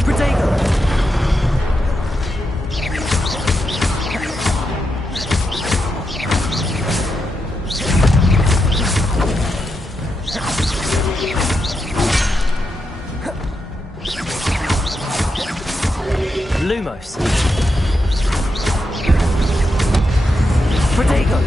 Protego. Lumos. Protego.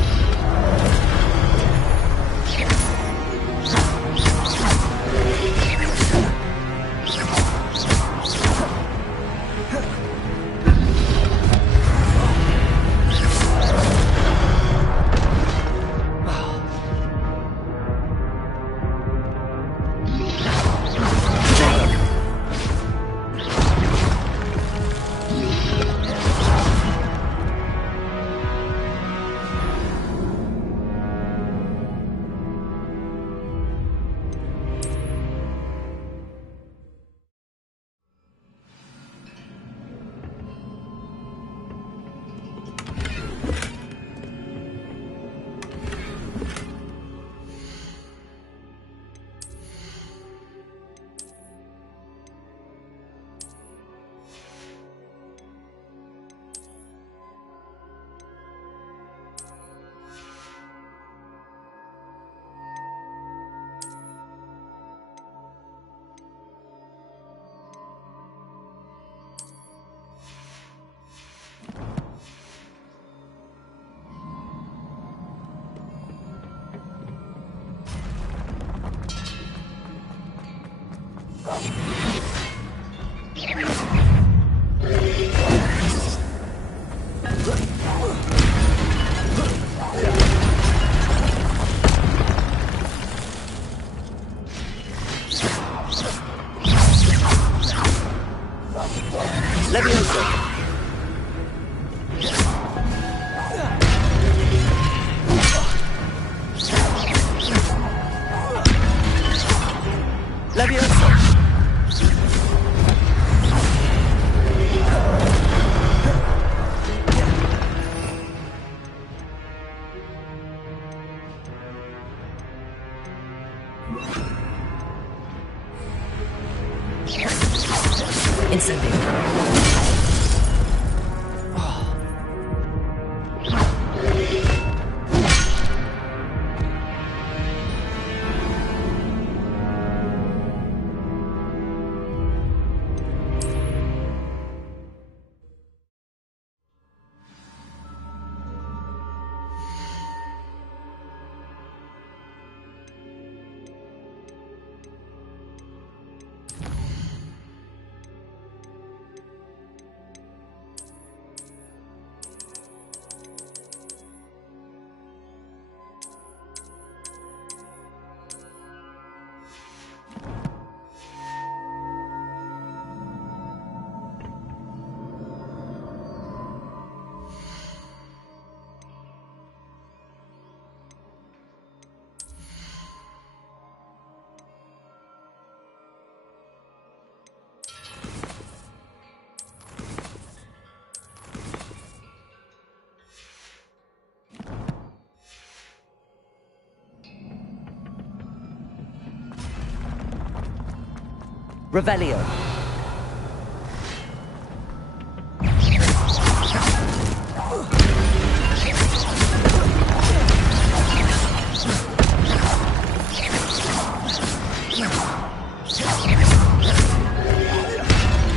Revelio.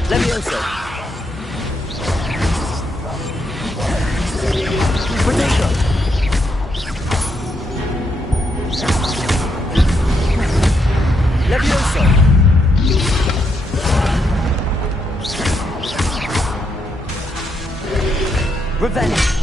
Levioso. Protego. Levioso. Revenge.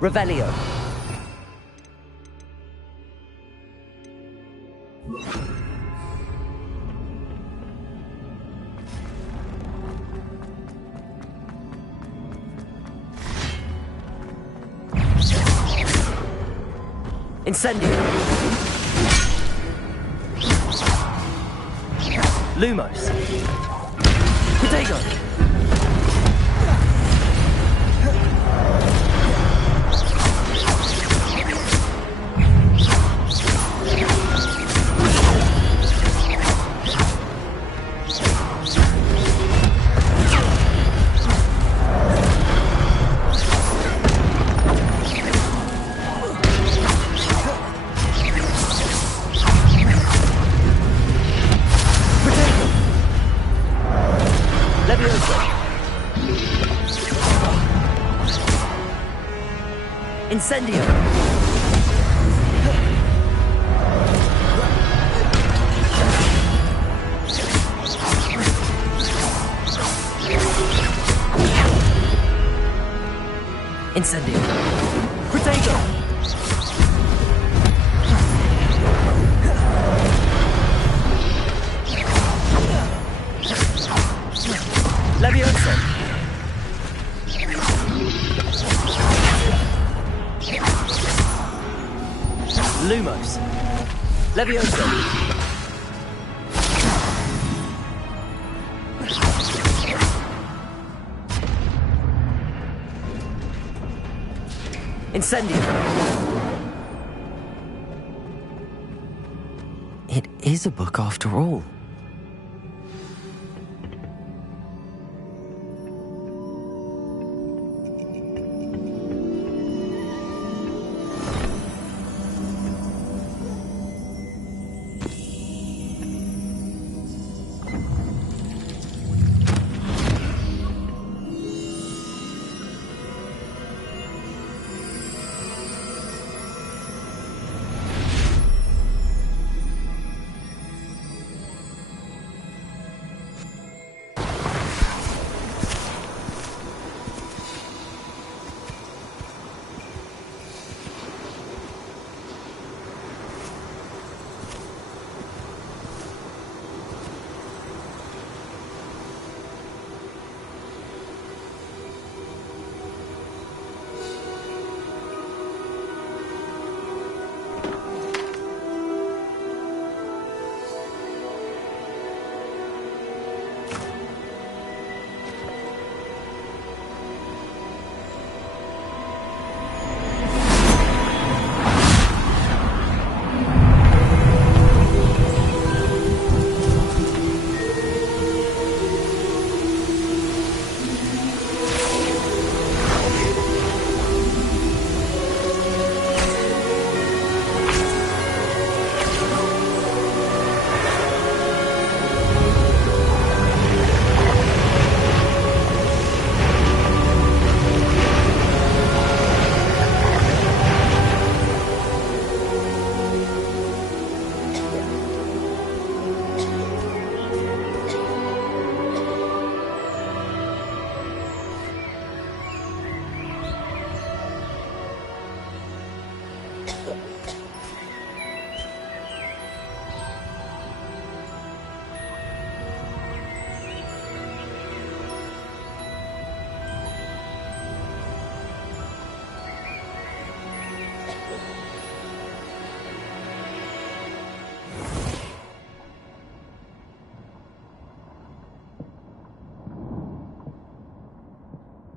Revelio. Incendio. Lumos. Protego. Incendio. Incendio. Protego. Levioso. Lumos. Levioso. Incendio. It is a book after all.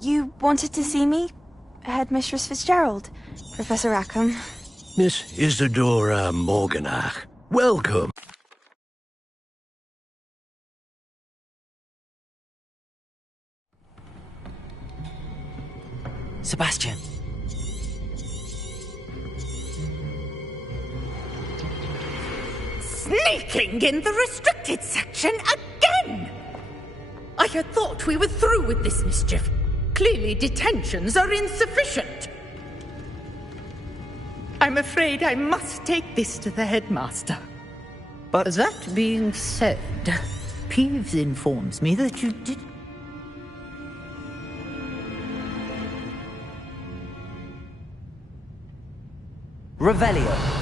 You wanted to see me? Headmistress Fitzgerald, Professor Rackham. Miss Isadora Morganach, welcome. Sebastian. Sneaking in the restricted section again! I had thought we were through with this mischief. Clearly detentions are insufficient. I'm afraid I must take this to the headmaster. But that being said, Peeves informs me that you did... Revelio.